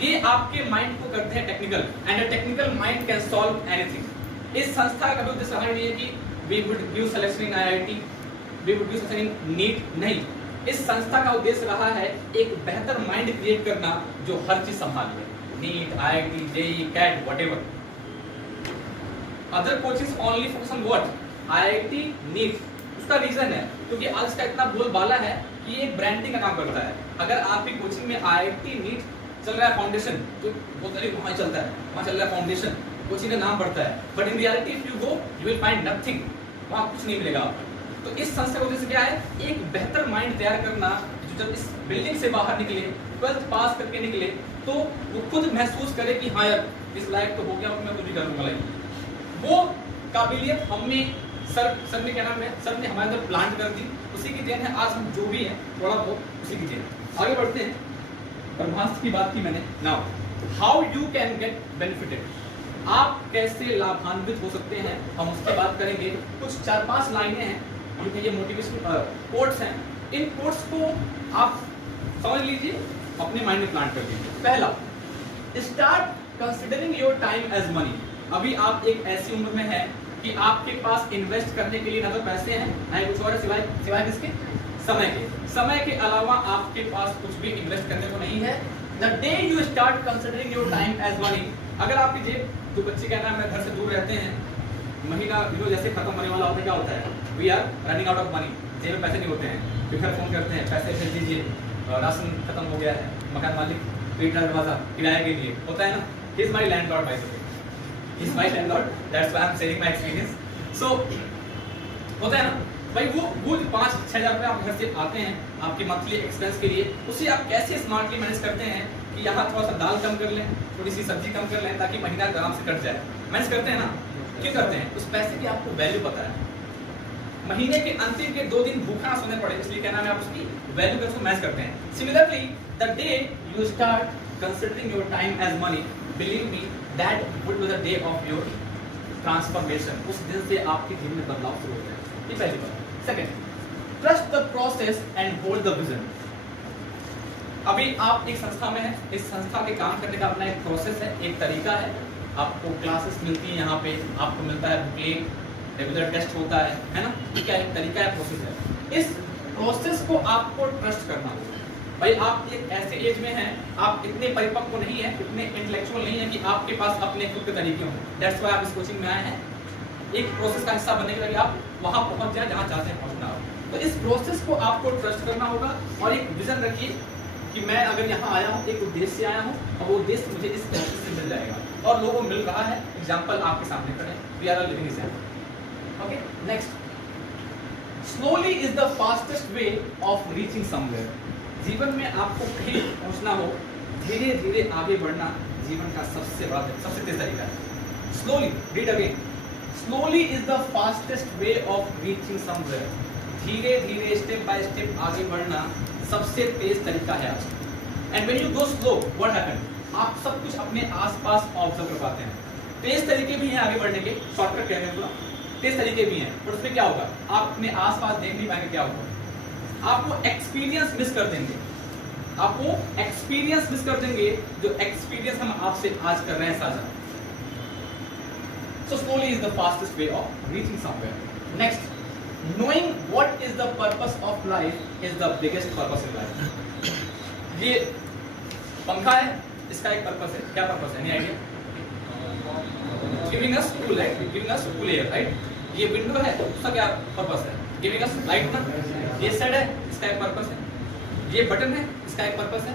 ये आपके माइंड को करते हैं technical, and a technical mind can solve anything. इस संस्था का भी उद्देश्य रहा नहीं है कि we would give selection in IIT, we would give selection in NEET, नहीं। इस संस्था का उद्देश्य रहा है एक बेहतर माइंड क्रिएट करना जो हर चीज संभाल ले, NEET, IIT, JEE, CAT, whatever. Other coachings only focus on what? IIT, NEET. उसका रीजन है क्योंकि आज का इतना बोलबाला है कि ये ब्रांडिंग का काम करता है। अगर आपकी कोचिंग में आईआईटी, नीट चल रहा है फाउंडेशन, तो बहुत सारी वहाँ चलता है, वहाँ चल रहा है फाउंडेशन, कोचिंग का नाम पड़ता है, but in reality if you go you will find nothing, वहाँ कुछ नहीं मिलेगा आपको। तो इस संस्था का उद्देश्य क्या है? एक बेहतर माइंड तैयार करना जो जब इस बिल्डिंग से बाहर निकले, 12th पास करके निकले, तो वो खुद महसूस करे कि हाँ यार इस लायक तो हो गया, मैं कुछ भी करूँगा लाइक। वो काबिलियत हमें सर ने क्या नाम है, सर ने हमारे अंदर प्लांट कर दी, उसी की देन है आज हम जो भी हैं, थोड़ा बहुत उसी की देन। आगे बढ़ते हैं। ब्रह्मास्त्र की बात की मैंने। Now how you can get benefited, आप कैसे लाभान्वित हो सकते हैं, हम उसकी बात करेंगे। कुछ 4-5 लाइनें हैं, ये मोटिवेशनल कोट्स हैं। इन कोट्स को आप समझ लीजिए, अपने माइंड में प्लांट कर दीजिए। पहला, start considering your time as money. अभी आप एक ऐसी उम्र में हैं कि आपके पास इन्वेस्ट करने के लिए ना तो पैसे हैं, ना कुछ और है, सिवाय किसके? समय के। समय के अलावा आपके पास कुछ भी इन्वेस्ट करने को नहीं है। The day you start considering your time as money, अगर आपकी जेब, जो बच्चे कहना है मैं घर से दूर रहते हैं, महीना जैसे खत्म होने वाला होता है, क्या होता है? We are running out of money, जेब में पैसे नहीं होते हैं, फिर घर फोन करते हैं, पैसे भेज दीजिए, राशन खत्म हो गया है, मकान मालिक पीट रहा दरवाजा किराए के लिए, होता है ना? He is my landlord by the way, he is my landlord, that's why I am sharing my experience. So होता है ना, भाई वो 5-6 हज़ार रुपये आप घर से आते हैं आपके मंथली एक्सपेंस के लिए, उसे आप कैसे स्मार्टली मैनेज करते हैं कि यहाँ थोड़ा सा दाल कम कर लें, थोड़ी सी सब्जी कम कर लें, ताकि महीना आराम से कट जाए। मैनेज करते हैं ना, क्यों करते हैं? उस पैसे की आपको वैल्यू पता है, महीने के अंतिम के 2 दिन भूखा ना सोने पड़े, इसलिए क्या नाम है, आप उसकी वैल्यू कर उसको मैनेज करते हैं। Similarly the day you start considering your time as money, believe me that would be the day of your transformation. उस दिन से आपके जीवन में बदलाव शुरू होता है। ये पहली बात। Second, trust the process and hold the vision. अभी आप एक संस्था में हैं, इस संस्था के काम करने का अपना एक प्रोसेस है, एक तरीका है। आपको क्लासेस मिलती हैं, यहाँ पे आपको मिलता है बुकलेट, रेगुलर टेस्ट होता है ना, ये क्या एक तरीका है, प्रोसेस है। इस प्रोसेस को आपको ट्रस्ट करना होगा। भाई आप एक ऐसे एज में हैं, आप इतने परिपक्व नहीं हैं, इतने इंटेलेक्चुअल नहीं हैं कि आपके पास अपने खुद के तरीके हों। दैट्स व्हाई आप इस कोचिंग में आए हैं, एक प्रोसेस का हिस्सा बनने के लिए आप वहां पहुंच जाए जहां चाहते हैं पहुंचना हो। तो इस प्रोसेस को आपको ट्रस्ट करना होगा और एक विजन रखिए कि मैं अगर यहाँ आया हूँ, एक उद्देश्य से आया हूँ और वो उद्देश्य मुझे इस प्रोसेस से मिल जाएगा, और लोगों को मिल रहा है। एग्जाम्पल आपके सामने खड़े, we are living example. Okay, next, slowly is the fastest way of reaching somewhere. जीवन में आपको कहीं पहुंचना हो, धीरे धीरे आगे बढ़ना जीवन का सबसे तेज तरीका है। Slowly, read again, slowly is the fastest way of reaching somewhere. धीरे धीरे स्टेप बाय स्टेप आगे बढ़ना सबसे तेज तरीका है आज। And when you go slow, what happen, आप सब कुछ अपने आसपास ऑब्जर्व कर पाते हैं। तेज तरीके भी हैं आगे बढ़ने के, शॉर्टकट कह रहे हैं पूरा, तेज तरीके भी हैं, पर उसमें क्या होगा, आप अपने आसपास देख नहीं पाएंगे। क्या होगा, आपको एक्सपीरियंस मिस कर देंगे, आपको एक्सपीरियंस मिस कर देंगे, जो एक्सपीरियंस हम आपसे आज कर रहे हैं साझा। So slowly is the fastest way of reaching somewhere. Next, knowing what is the purpose of life is the biggest purpose in life. ये पंखा है, इसका एक पर्पस है। क्या पर्पस है? Any idea? Giving us cool light, giving us cool air, right? ये window है, उसका क्या पर्पस है? Giving us light ना? ये सेट है, इसका एक पर्पस है। ये बटन है, इसका एक पर्पस है।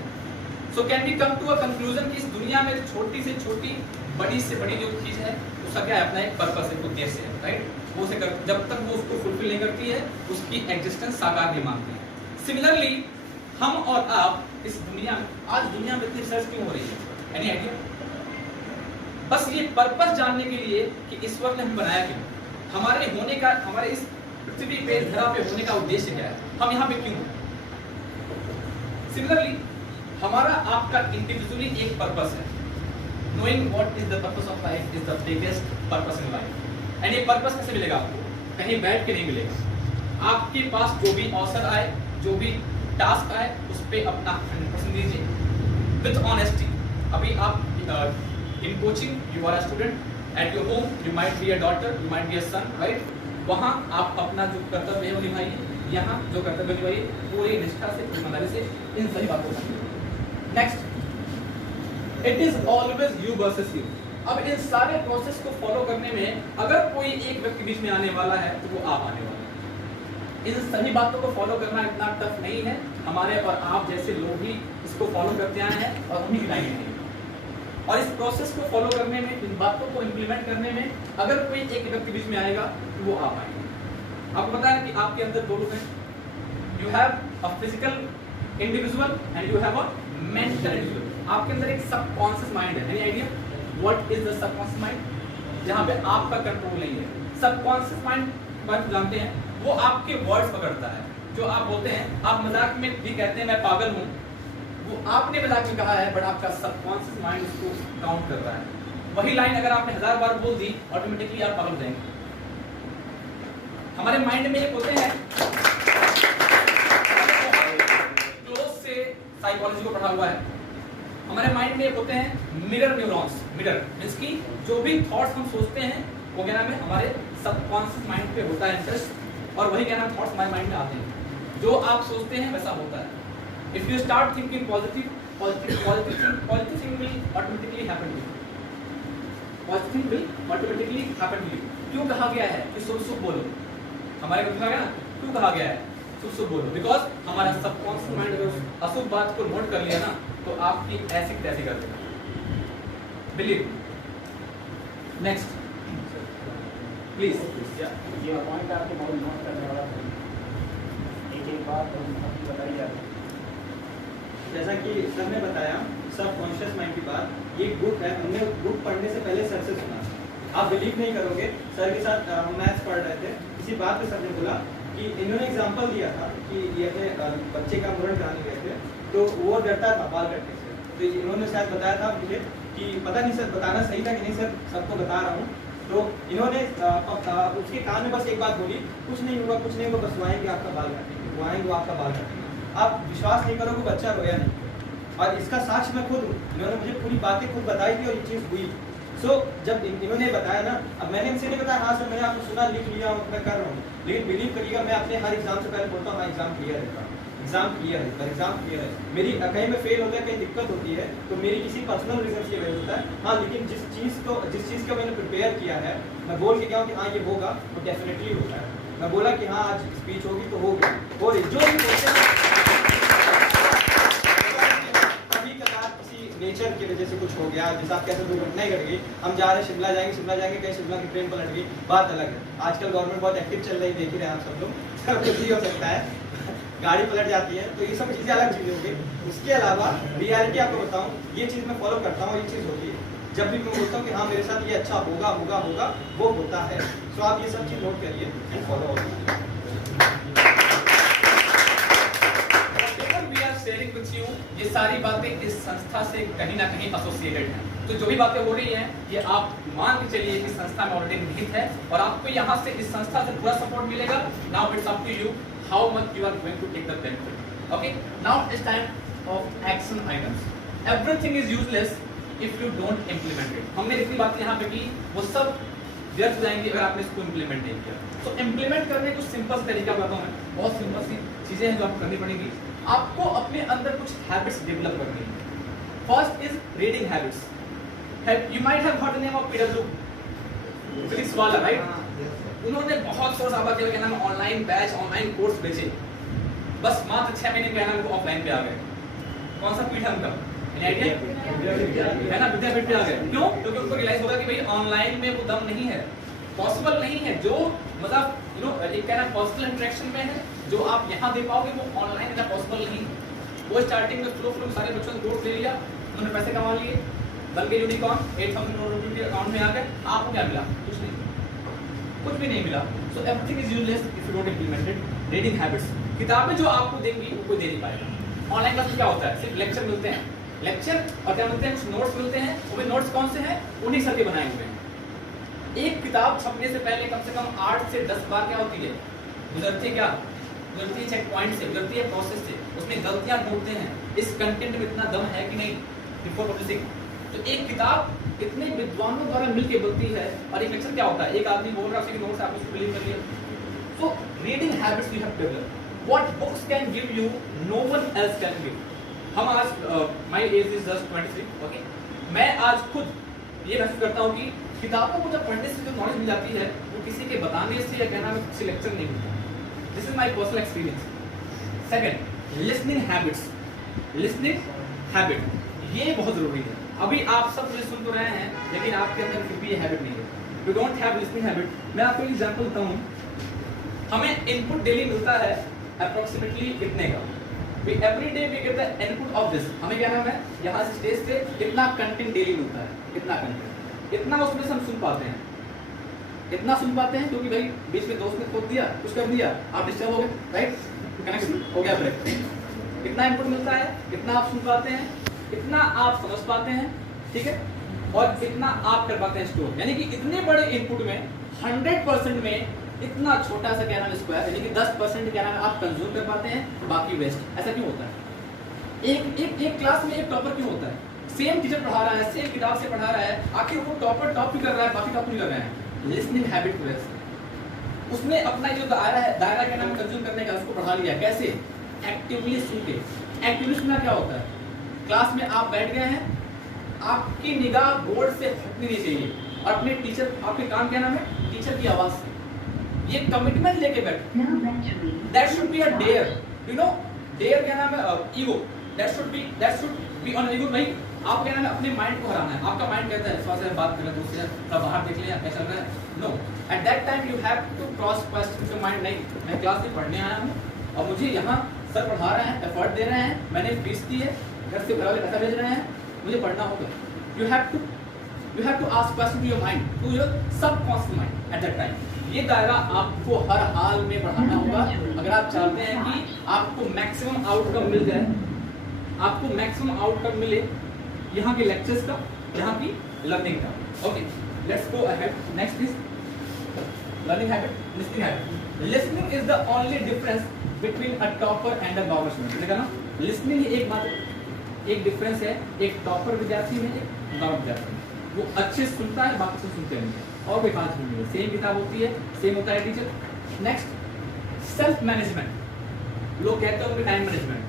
So can we come to a conclusion कि इस दुनिया में छोटी से छोटी, बड़ी से बड़ी जो चीज है, उसका क्या है? अपना एक पर्पस है, उद्देश्य है, राइट? वो उसे जब तक वो उसको फुलफिल नहीं करती है, उसकी एग्जिस्टेंस साकार नहीं मानती है। सिमिलरली हम और आप इस दुनिया में, आज दुनिया में इतनी रिसर्च क्यों हो रही है? Any idea? बस ये पर्पस जानने के लिए कि ईश्वर ने हमें बनाया क्यों, हमारे होने का, हमारे इस पृथ्वी पे, धरा पे होने का उद्देश्य क्या है, हम यहाँ पे क्यों। सिमिलरली हमारा आपका इंडिविजुअली एक पर्पस है। Knowing what is the purpose of life is the biggest purpose in life. And ये पर्पस कैसे मिलेगा आपको? कहीं बैठ के नहीं मिलेगा। आपके पास जो भी अवसर आए, जो भी टास्क आए, उस पर अपना 100% दीजिए विथ ऑनेस्टी। अभी आप in coaching you are a student, at your home you might be a daughter, you might be a son, right? वहाँ आप अपना जो कर्तव्य है वो निभाइए, यहाँ जो कर्तव्य निभाइए पूरी निष्ठा से, ईमानदारी से, इन सही बातों को। Next, it is always you versus you. अब इन सारे प्रोसेस को फॉलो करने में अगर कोई एक व्यक्ति बीच में आने वाला है तो वो आप आने वाला है। इन सही बातों को फॉलो करना इतना टफ नहीं है, हमारे और आप जैसे लोग ही इसको फॉलो करते आए हैं और उन्हीं की लाइन है। और इस प्रोसेस को फॉलो करने में, इन बातों को इम्प्लीमेंट करने में अगर कोई एक व्यक्ति बीच में आएगा तो वो आप आएंगे। आपको पता है कि आपके अंदर दो लोग हैं, you have a physical individual and you have a mental individual. आपके अंदर एक सबकॉन्शियस माइंड है। Any idea what is the subconscious mind? जहां पे आपका कंट्रोल नहीं है। सबकॉन्शियस माइंड पर जानते हैं, वो आपके वर्ड्स पकड़ता है, जो आप बोलते हैं। आप मजाक में भी कहते हैं मैं पागल हूं, वो आपने मजाक में कहा है, बट आपका सबकॉन्शियस माइंड उसको काउंट कर रहा है। वही लाइन अगर आपने 1000 बार बोल दी, ऑटोमेटिकली आप पागल हो जाएंगे। हमारे माइंड में एक होते हैं, क्लोज से साइकोलॉजी को पढ़ा हुआ है, हमारे माइंड में होते हैं मिरर न्यूरॉन्स। मिरर मींस कि जो भी थॉट्स हम सोचते हैं वो क्या नाम है, हमारे सबकॉन्शियस माइंड पे होता है इंटरेस्ट, और वही क्या नाम थॉट्स हमारे माइंड में आते हैं। जो आप सोचते हैं वैसा होता है। If you start thinking positive, positive thing will automatically happen to you. Positive will automatically happen to you. क्यों कहा गया है कि शुभ शुभ बोलो? हमारे को कहा गया ना, क्यों कहा गया है शुभ शुभ बोलो? बिकॉज हमारा सबकॉन्शियस माइंड अगर अशुभ बात को नोट कर लिया ना, तो आपकी ऐसी तैसी कर देगा। बिलीव। नेक्स्ट, प्लीज ये पॉइंट आपके बहुत नोट करने वाला था। एक बात आपकी बताई जाए, जैसा कि सर ने बताया सबकॉन्शियस माइंड की बात, ये बुक है, हमने बुक पढ़ने से पहले सर से सुना। आप बिलीव नहीं करोगे, सर के साथ हम मैथ्स पढ़ रहे थे, इसी बात पे सर ने बोला कि इन्होंने एग्जांपल दिया था कि ये अपने बच्चे का मुंडन कराने गए थे, तो वो डरता था बाल कटने से, तो इन्होंने शायद बताया था मुझे कि पता नहीं सर बताना सही था कि नहीं सर, सबको बता रहा हूँ। तो इन्होंने उसके कान में बस एक बात बोली, कुछ नहीं होगा कुछ नहीं होगा, बस वो आएंगे आपका बाल काटेंगे, वो आएंगे वो आपका बाल काटेंगे। आप विश्वास नहीं करोगे बच्चा रोया नहीं, और इसका साक्ष्य मैं खुद हूँ, इन्होंने मुझे पूरी बातें खुद बताई थी और ये चीज़ हुई। सो जब इन्होंने बताया ना, अब मैंने इनसे नहीं बताया हाँ सर मैंने आपको सुना लिख लिया मैं कर रहा हूँ, लेकिन बिलीव करिएगा मैं अपने हर एग्जाम से पहले बोलता हूँ हाँ एग्जाम क्लियर है, एग्जाम क्लियर है, पर एग्जाम क्लियर है। मेरी कहीं में फेल होता है, कहीं दिक्कत होती है, तो मेरी किसी पर्सनल रीजन से फेल होता है हाँ, लेकिन जिस चीज़ का मैंने प्रिपेयर किया है, मैं बोल के गया हूँ कि हाँ ये होगा, वो डेफिनेटली होता है। मैं बोला कि हाँ आज स्पीच होगी तो होगी, और जो भी बोलते हैं नेचर की वजह से कुछ हो गया, जैसे आप कैसे दुर्घटनाएं घट गई, हम जा रहे हैं शिमला जाएंगे कहीं शिमला की ट्रेन पलट गई, बात अलग है। आजकल गवर्नमेंट बहुत एक्टिव चल रही, देख ही रहे हैं आप सब लोग, सब कुछ ही हो सकता है, गाड़ी पलट जाती है, तो ये सब चीज़ें अलग चीज़ें हो गई। उसके अलावा रियलिटी आपको बताऊँ, ये चीज़ मैं फॉलो करता हूँ, ये चीज़ होती है, जब भी मैं बोलता हूँ कि हाँ मेरे साथ ये अच्छा होगा होगा होगा, वो होता है। सो आप ये सब चीज़ नोट करिए एंड फॉलो करिए। शेयरिंग विद यू, ये सारी बातें इस संस्था से कहीं ना कहीं एसोसिएटेड हैं, तो जो भी बातें हो रही हैं ये आप मान के चलिए कि संस्था में ऑलरेडी निहित है और आपको यहाँ से इस संस्था से पूरा सपोर्ट मिलेगा। Now it's up to you how much you are going to take the benefit. Okay, now it's time of action items. Everything is useless if you don't implement it. हमने जितनी बातें यहाँ पे की वो सब व्यर्थ जाएंगी अगर आपने इसको इम्प्लीमेंट नहीं किया। तो इम्प्लीमेंट करने को सिंपल सा तरीका बताता हूँ मैं, बहुत सिंपल सी चीजें हैं जो आपको करनी पड़ेगी। आपको अपने अंदर कुछ हैबिट्स डेवलप करनी है। First is reading habits. You might have heard the name of PW physics वाला, राइट? उन्होंने बहुत कोर्स आबा किया, क्या नाम, ऑनलाइन बैच, ऑनलाइन कोर्स बेचे, बस मात्र 6 महीने क्या नाम वो ऑफलाइन पे आ गए। कौन सा पीठ है उनका, एनी आइडिया है ना? विद्यापीठ पे आ गए। क्यों? क्योंकि उनको रियलाइज होगा कि भाई ऑनलाइन में वो दम नहीं है, पॉसिबल नहीं है। जो मतलब यू नो एक कहना पर्सनल इंटरेक्शन में है, जो आप यहाँ दे पाओगे वो ऑनलाइन इतना पॉसिबल नहीं है। वो स्टार्टिंग में फ्लो सारे बच्चों ने कोर्स ले लिया, उन्होंने पैसे कमा लिए, बन के यूनिकॉर्न 8,000 रुपये के अकाउंट में आ गए। आपको क्या मिला? कुछ नहीं, कुछ भी नहीं मिला। So everything is useless if you don't implement it. Reading habits, किताबें जो आपको देंगी वो कोई दे नहीं पाएगा। ऑनलाइन क्लास में क्या होता है, सिर्फ लेक्चर मिलते हैं, लेक्चर और क्या मिलते हैं, कुछ नोट्स मिलते हैं। वो भी नोट्स कौन से हैं? उन्हीं सर के बनाए हुए हैं। एक किताब छपने से पहले कम से कम 8 से 10 बार क्या होती है, गुजरती है, क्या गुजरती है, चेक पॉइंट से गुजरती है, प्रोसेस से, उसमें गलतियां ढूंढते हैं, इस कंटेंट में इतना दम है कि नहीं बिफोर पब्लिशिंग। तो एक किताब इतने विद्वानों द्वारा मिलकर बनती है, और एक लेक्चर क्या होता है, एक आदमी बोल रहा है, उसके नोट्स आप उसको बिलीव कर लिया। So reading habits we have developed. What books can give you no one else can give. हम आज my age is just 23, okay, मैं आज खुद ये महसूस करता हूँ कि किताबों को जब पढ़ने से जो नॉलेज मिल जाती है वो किसी के बताने से या कहना में किसी लेक्चर नहीं मिलता। This is my personal experience. Second, listening habits. Listening habit ये बहुत जरूरी है। अभी आप सब मुझे सुन तो रहे हैं, लेकिन आपके अंदर फिर भी ये हैबिट नहीं है। You don't have listening habit. मैं आपको एक एग्जांपल देता हूँ। हमें इनपुट डेली मिलता है अप्रोक्सीमेटली कितने का, every day we get the input of this. हमें क्या नाम है, यहाँ से स्टेज से कितना कंटेंट डेली मिलता है, कितना कंटेंट, इतना उसमें से हम सुन पाते हैं, इतना सुन पाते हैं क्योंकि भाई बीच में दोस्त ने खोद दिया, कुछ कर दिया, आप डिस्टर्ब हो गए, राइट, कनेक्शन हो गया ब्रेक। इतना इनपुट मिलता है, इतना आप सुन पाते हैं, इतना आप समझ पाते हैं, ठीक है, और इतना आप कर पाते हैं स्टोर। यानी कि इतने बड़े इनपुट में 100% में इतना छोटा सा क्या नाम स्क्वायर, यानी कि 10% क्या नाम आप कंज्यूम कर पाते हैं, बाकी वेस्ट। ऐसा क्यों होता है? एक क्लास में एक टॉपर क्यों होता है? सेम टीचर पढ़ा रहा है, सेम किताब से पढ़ा रहा है, आखिर वो टॉपर टॉप क्यों कर रहा है, बाकी टॉप नहीं कर रहे हैं? लिसनिंग हैबिट की वजह से। उसने अपना जो दायरा क्या नाम कंज्यूम करने का उसको बढ़ा लिया। कैसे? एक्टिवली सुन के। एक्टिवली सुनना क्या होता है? क्लास में आप बैठ गए हैं, आपकी निगाह बोर्ड से हटनी नहीं चाहिए, और अपने टीचर, आपके काम क्या नाम है, टीचर की आवाज से ये कमिटमेंट लेके बैठो। That should be a dare, you know, dare क्या नाम है, ego, that should be on ego. भाई आप क्या है अपने माइंड को हराना है। आपका माइंड कहता है थोड़ा सा बात करें दोस्त से, थोड़ा बाहर देख ले क्या चल रहा है। No, at that time you have to cross question your mind. नहीं, मैं क्लास में पढ़ने आया हूँ और मुझे यहाँ सर पढ़ा रहे हैं, एफर्ट दे रहे हैं, मैंने फीस दी है, घर से घर वाले पैसा भेज रहे हैं, मुझे पढ़ना होगा। You have to ask question to your mind, to your subconscious mind at that time. ये दायरा आपको हर हाल में बढ़ाना होगा अगर आप चाहते हैं कि आपको मैक्सिमम आउटकम मिल जाए, आपको मैक्सिमम आउटकम मिले यहाँ के लेक्चर्स का, यहाँ की लर्निंग का। Okay, let's go ahead. Next is learning habit, listening habit. Listening is the only difference between a topper and a normal student. देखा ना, लिसनिंग ही एक डिफरेंस है एक टॉपर विद्यार्थी में, एक नॉर्मल विद्यार्थी में। वो अच्छे से सुनता है, बाकी से सुनते नहीं है, और कोई बात नहीं है, सेम किताब होती है, सेम होता है टीचर। Next, self management. लोग कहते हैं टाइम मैनेजमेंट,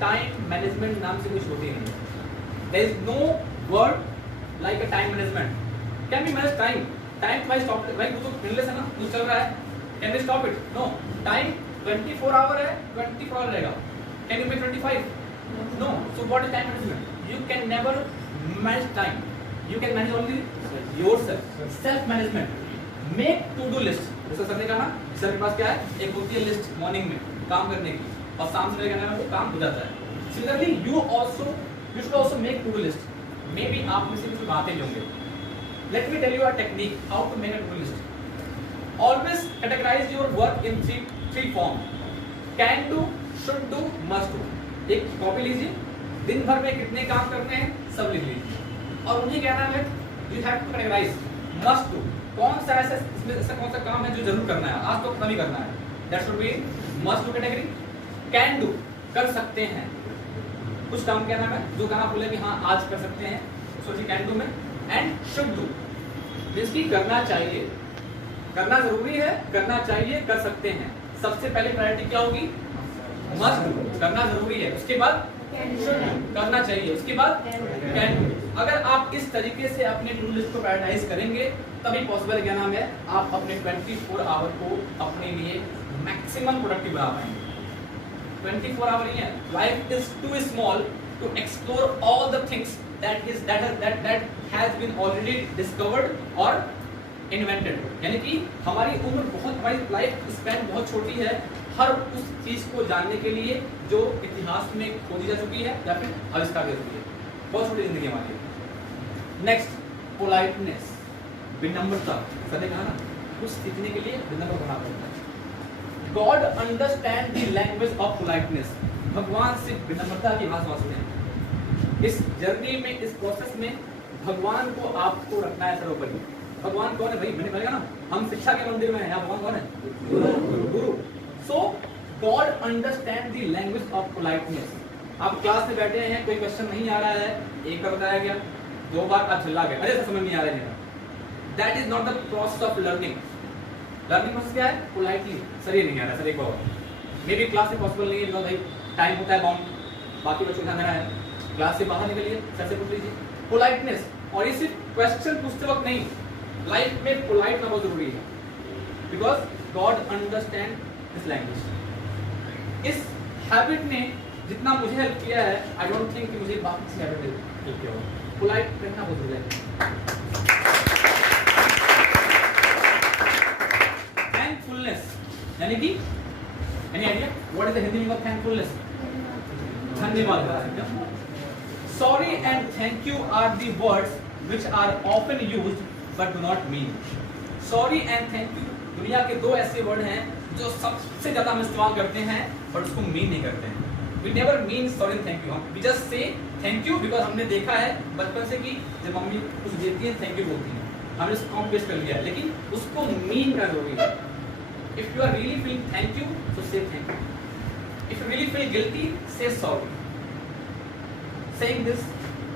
टाइम मैनेजमेंट नाम से कुछ होती नहीं है। There is no word like a time management. Can we manage time? Time why stop? भाई वो तो endless है ना, वो चल रहा है. Can we stop it? No. Time 24 hour है, 24 hour रहेगा. Can you make 25? No. So what is time management? You can never manage time. You can manage only yourself. Self management. Make to do list. जैसा sir ने कहा ना, sir के पास क्या है? एक होती है लिस्ट मॉर्निंग में काम करने की, और शाम से करने में वो काम हो जाता है. Similarly, you should also make to-do list. Maybe आप में से कुछ बातें होंगे. Let me tell you a technique how to make a to-do list. Always categorize your work in three forms. Can do, should do, must do. एक copy लीजिए, दिन भर में कितने काम करने हैं सब लिख लीजिए, और उन्हें कहना है you have to categorize. Must do, कौन सा ऐसा कौन सा काम है जो जरूर करना है, आज तो खत्म ही करना है. That should be must do category. Can do, कर सकते हैं, कुछ काम क्या नाम है जो काम आप बोले कि हाँ आज कर सकते हैं, सोचिए कैन डू में. एंड शुड डू जिसकी करना चाहिए, करना जरूरी है, करना चाहिए, कर सकते हैं. सबसे पहले प्रायोरिटी क्या होगी? मस्ट डू, करना जरूरी है, उसके बाद शुड डू, करना चाहिए, उसके बाद कैन डू. अगर आप इस तरीके से अपने टू लिस्ट को प्रायोरिटाइज करेंगे तभी पॉसिबल क्या नाम है आप अपने 24 आवर को अपने लिए मैक्सिमम प्रोडक्टिव बना पाएंगे. 24 hour नहीं है. Life is too small to explore all the things that has been already discovered or invented. यानी कि हमारी उम्र बहुत, हमारी लाइफ स्पैन बहुत छोटी है हर उस चीज को जानने के लिए जो इतिहास में खोजी जा चुकी है या फिर आविष्कार हो चुकी है. बहुत छोटी जिंदगी हमारी. नेक्स्ट, पोलाइटनेस, विनम्रता. सर ने कहा ना कुछ सीखने के लिए विनम्र होना पड़ता है. God understand the language of politeness. भगवान सिर्फ विनम्रता की भाषा सुनते हैं. इस जर्नी में, इस प्रोसेस में भगवान को आपको रखना है सर्वोपरि. भगवान कौन है भाई? मैंने कहा ना हम शिक्षा के मंदिर में हैं, यहाँ भगवान कौन है? गुरु. So God understand the language of politeness. आप क्लास में बैठे हैं, कोई क्वेश्चन नहीं आ रहा है, एक बार बताया गया, 2 बार आप चिल्ला गए, अरे समझ नहीं आ रहा है. That is not the process of learning. Learning process क्या है? पोलाइटली. सर ये नहीं आ रहा सर, एक बार मे बी क्लास में पॉसिबल नहीं है बिकॉज भाई टाइम होता है बाउंड, बाकी बच्चों को ध्यान देना है. क्लास से बाहर निकलिए, सर से पूछ लीजिए. पोलाइटनेस. और ये सिर्फ क्वेश्चन पूछते वक्त नहीं, लाइफ में पोलाइट होना बहुत जरूरी है because God understand this language. इस हैबिट ने जितना मुझे हेल्प किया है, आई डोंट थिंक कि मुझे बाकी किसी हैबिट ने हेल्प किया होगा. पोलाइट रहना बहुत जरूरी है. यानी कि any idea what is the Hindi meaning of thankfulness? धन्यवाद. Sorry and thank you are the words which are often used but do not mean. Sorry and thank you दुनिया के 2 ऐसे वर्ड हैं जो सबसे ज्यादा हम इस्तेमाल करते हैं बट उसको मीन नहीं करते हैं. We never mean sorry and thank you. We just say thank you because हमने देखा है बचपन से कि जब मम्मी कुछ देती है थैंक यू बोलती है, हमने उसको कॉपी पेस्ट कर लिया है, लेकिन उसको मीन करना जरूरी है. If you are really feeling thank you, so say thank you. If you really feel guilty, say sorry. Saying this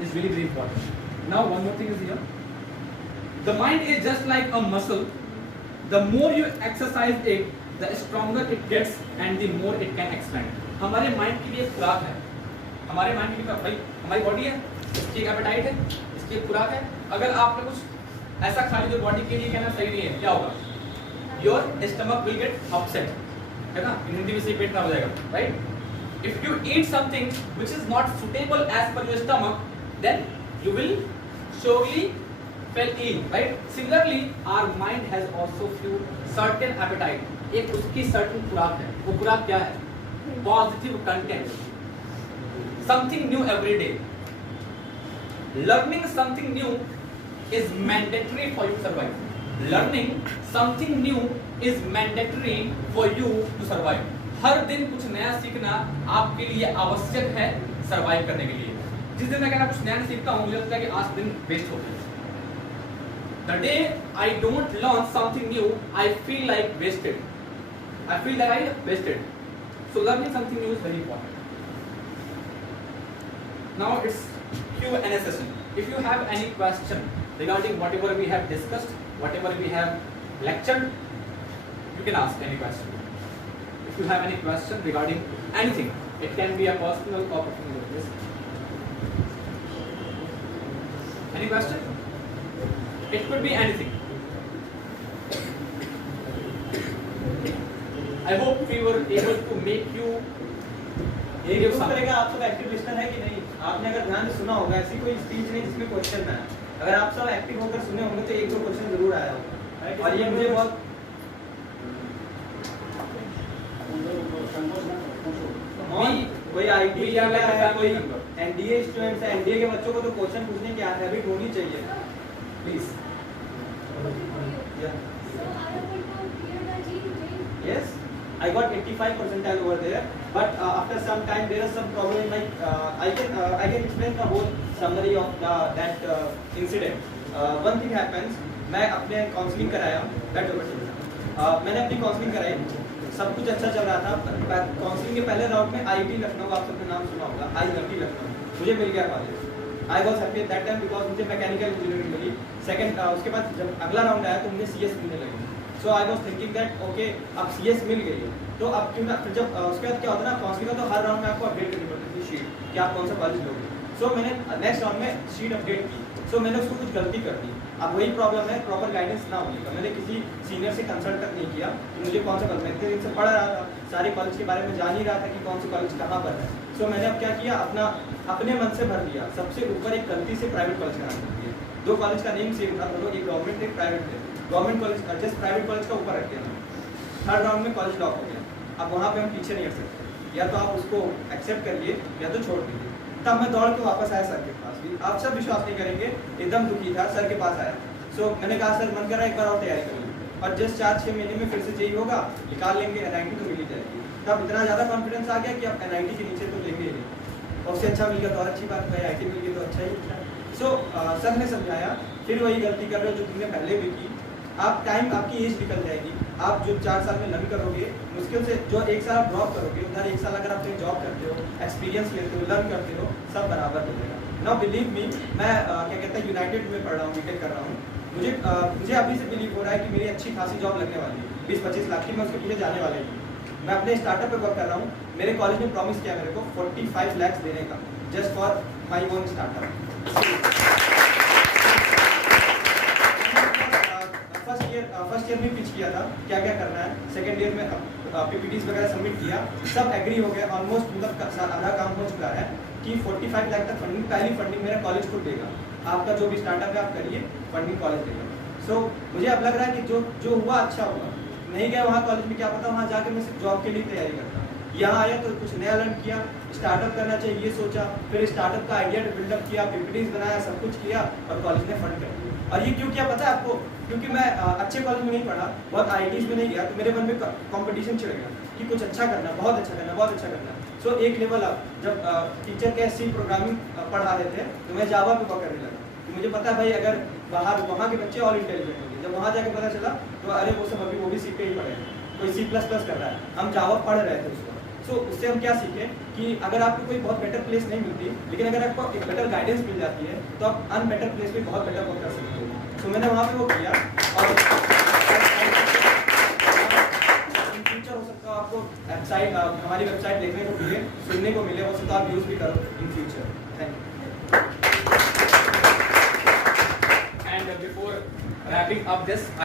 is really very important. Now one more thing is here. The mind is just like a muscle. The more you exercise it, the stronger it gets and the more it can expand. हमारे mind की भी एक खुराक है. हमारे mind की भाई हमारी बॉडी है, इसकी एक एपेटाइट है, इसकी एक खुराक है. अगर आपने कुछ ऐसा खा लिया जो बॉडी के लिए कहना सही नहीं है, क्या होगा? Your stomach will get upset, है ना? हिंदी में से पेट खराब हो जाएगा, right? If you eat something which is not suitable as per your stomach, then you will surely fell ill, right? Similarly, our mind has also few certain appetite. एक उसकी certain खुराक है. वो खुराक क्या है? Positive content. Something new every day. Learning something new is mandatory for you to survive. Learning something new is mandatory for you to survive. हर दिन कुछ नया सीखना आपके लिए आवश्यक है सरवाइव करने के लिए. जिस दिन मैं कहना कुछ नया सीखता हूँ, मुझे लगता है कि आज दिन वेस्ट हो गया. The day I don't learn something new, I feel like wasted. I feel like I wasted. So learning something new is very important. Now it's Q&A session. If you have any question regarding whatever we have discussed, whatever we have lectured, you can ask any question. If you have any question regarding anything, it can be a personal or professional business. Any question? It could be anything. I hope we were able to make you एक use करेगा. आप सब active Leicester है कि नहीं? आपने अगर ध्यान से सुना होगा, ऐसी कोई स्पीच नहीं जिसमें क्वेश्चन ना आए. अगर आप सब एक्टिव होकर सुने होंगे तो एक दो क्वेश्चन जरूर आया होगा. और ये मुझे बहुत कोई आईटी या कोई एनडीए स्टूडेंट्स है, एनडीए के बच्चों को तो क्वेश्चन पूछने की हैबिट होनी चाहिए. Please. Yes, I got 85 percentile over there, but after some time there is some problem in my. I can explain the whole summary of that incident. One thing happens. मैं अपने counselling कराया. मैंने अपनी counselling कराई. सब कुछ अच्छा चल रहा था. काउंसलिंग के पहले राउंड में आईटी लखनऊ, आप सबने नाम सुना होगा, आईआईटी लखनऊ मुझे मिल गया college. I was happy at that time because मुझे मैकेनिकल इंजीनियरिंग मिली. सेकंड उसके बाद जब अगला राउंड आया तो मुझे सीएस मिलने लगी. So I was thinking that okay अब सीएस मिल गई है तो अब क्यों ना. फिर जब उसके बाद क्या होता है ना, काउंसलिंग का तो हर राउंड में आपको अपडेट करनी पड़ती थी शीट कि आप कौन सा कॉलेज लोगे. सो मैंने नेक्स्ट राउंड में शीट अपडेट की. सो मैंने उसको कुछ गलती कर दी. अब वही प्रॉब्लम है प्रॉपर गाइडेंस ना होने का. मैंने किसी सीनियर से कंसल्ट तक नहीं किया कि मुझे कौन सा कॉलेज. मैं इतने दिन से पढ़ रहा था, सारे कॉलेज के बारे में जान ही रहा था कि कौन सा कॉलेज कहाँ पर है. सो मैंने अब क्या किया, अपने मन से भर दिया. सबसे ऊपर एक गलती से प्राइवेट कॉलेज का नाम रख दिया. दो कॉलेज का नेम सेम था, दोनों एक गवर्नमेंट एक प्राइवेट थे. Government college just private college का ऊपर रख दिया. थर्ड राउंड में कॉलेज लॉक हो गया. अब वहाँ पे हम पीछे नहीं हट सकते. या तो आप उसको एक्सेप्ट करिए या तो छोड़ दीजिए. तब मैं दौड़ के वापस आया सर के पास. भी आप सब विश्वास नहीं करेंगे, एकदम दुखी था. सर के पास आया. सो मैंने कहा सर मन कर रहा है एक बार और तैयारी कर ली. और जस्ट 4-6 महीने में फिर से जेई होगा, निकाल लेंगे, NIT तो मिल ही जाएगी. तब इतना ज़्यादा कॉन्फिडेंस आ गया कि अब NIT के नीचे तो लेंगे ही. और उससे अच्छा मिल गया तो और अच्छी बात है, IIT मिल गई तो अच्छा ही. सो सर ने समझाया फिर वही गलती कर रहे हो जो तुमने पहले भी की. आप टाइम आपकी एज निकल जाएगी. आप जो 4 साल में लर्न करोगे मुश्किल से जो 1 साल आप ड्रॉप करोगे उधर 1 साल अगर आप कहीं जॉब करते हो, एक्सपीरियंस लेते हो, लर्न करते हो, सब बराबर हो जाएगा. नाउ बिलीव मी, मैं क्या कहते हैं यूनाइटेड में पढ़ रहा हूँ, बीटेक कर रहा हूँ. मुझे अभी से बिलीव हो रहा है कि मेरी अच्छी खासी जॉब लगने वाली है. 20-25 लाख की मैं उसके पीछे जाने वाले हूँ. मैं अपने स्टार्टअप पे वर्क कर रहा हूँ. मेरे कॉलेज ने प्रॉमिस किया मेरे को 45 लाख देने का just for my own startup. First year में पिच किया था क्या क्या करना है. सेकेंड ईयर में PPTs वगैरह सबमिट किया. सब एग्री हो गया. ऑलमोस्ट मतलब आधा काम हो चुका है कि 45 लाख तक फंडिंग, पहली फंडिंग मेरा कॉलेज खुद देगा. आपका जो भी स्टार्टअप है आप करिए, फंडिंग कॉलेज देगा. सो मुझे अब लग रहा है कि जो हुआ अच्छा हुआ. नहीं गया वहाँ कॉलेज में, क्या पता वहाँ जाकर मैं सिर्फ जॉब के लिए तैयारी करता. यहाँ आया तो कुछ नया लर्न किया. स्टार्टअप करना चाहिए ये सोचा, फिर स्टार्टअप का आइडिया बिल्डअप किया, PPTs बनाया, सब कुछ किया और कॉलेज ने फंड कर दिया. और ये क्यों किया पता है आपको? क्योंकि मैं अच्छे कॉलेज में नहीं पढ़ा, बहुत IITs में नहीं गया, तो मेरे मन में कंपटीशन छिड़ गया कि कुछ अच्छा करना, बहुत अच्छा करना, बहुत अच्छा करना. सो एक लेवल अप जब टीचर के C प्रोग्रामिंग पढ़ा रहे थे तो मैं जावा पे वर्क करने लगा. तो मुझे पता भाई अगर बाहर वहाँ के बच्चे और इंटेलिजेंट होंगे. जब वहाँ जाके पता चला तो अरे वो सब अभी वो भी C पे ही पढ़े हैं, कोई C++ कर रहा है, हम जावा पढ़ रहे थे उसको. सो उससे हम क्या सीखे कि अगर आपको कोई बहुत बेटर प्लेस नहीं मिलती, लेकिन अगर आपको एक बेटर गाइडेंस मिल जाती है तो आप अनबेटर प्लेस पे बहुत बेटर वर्क कर सकते हो. तो मैंने वहाँ पे वो किया और इन फ्यूचर हो सकता है आपको वेबसाइट, हमारी वेबसाइट देखने को मिले, सुनने को मिले, हो सकता है आप यूज़ भी करो in future. Thank you. And before wrapping up this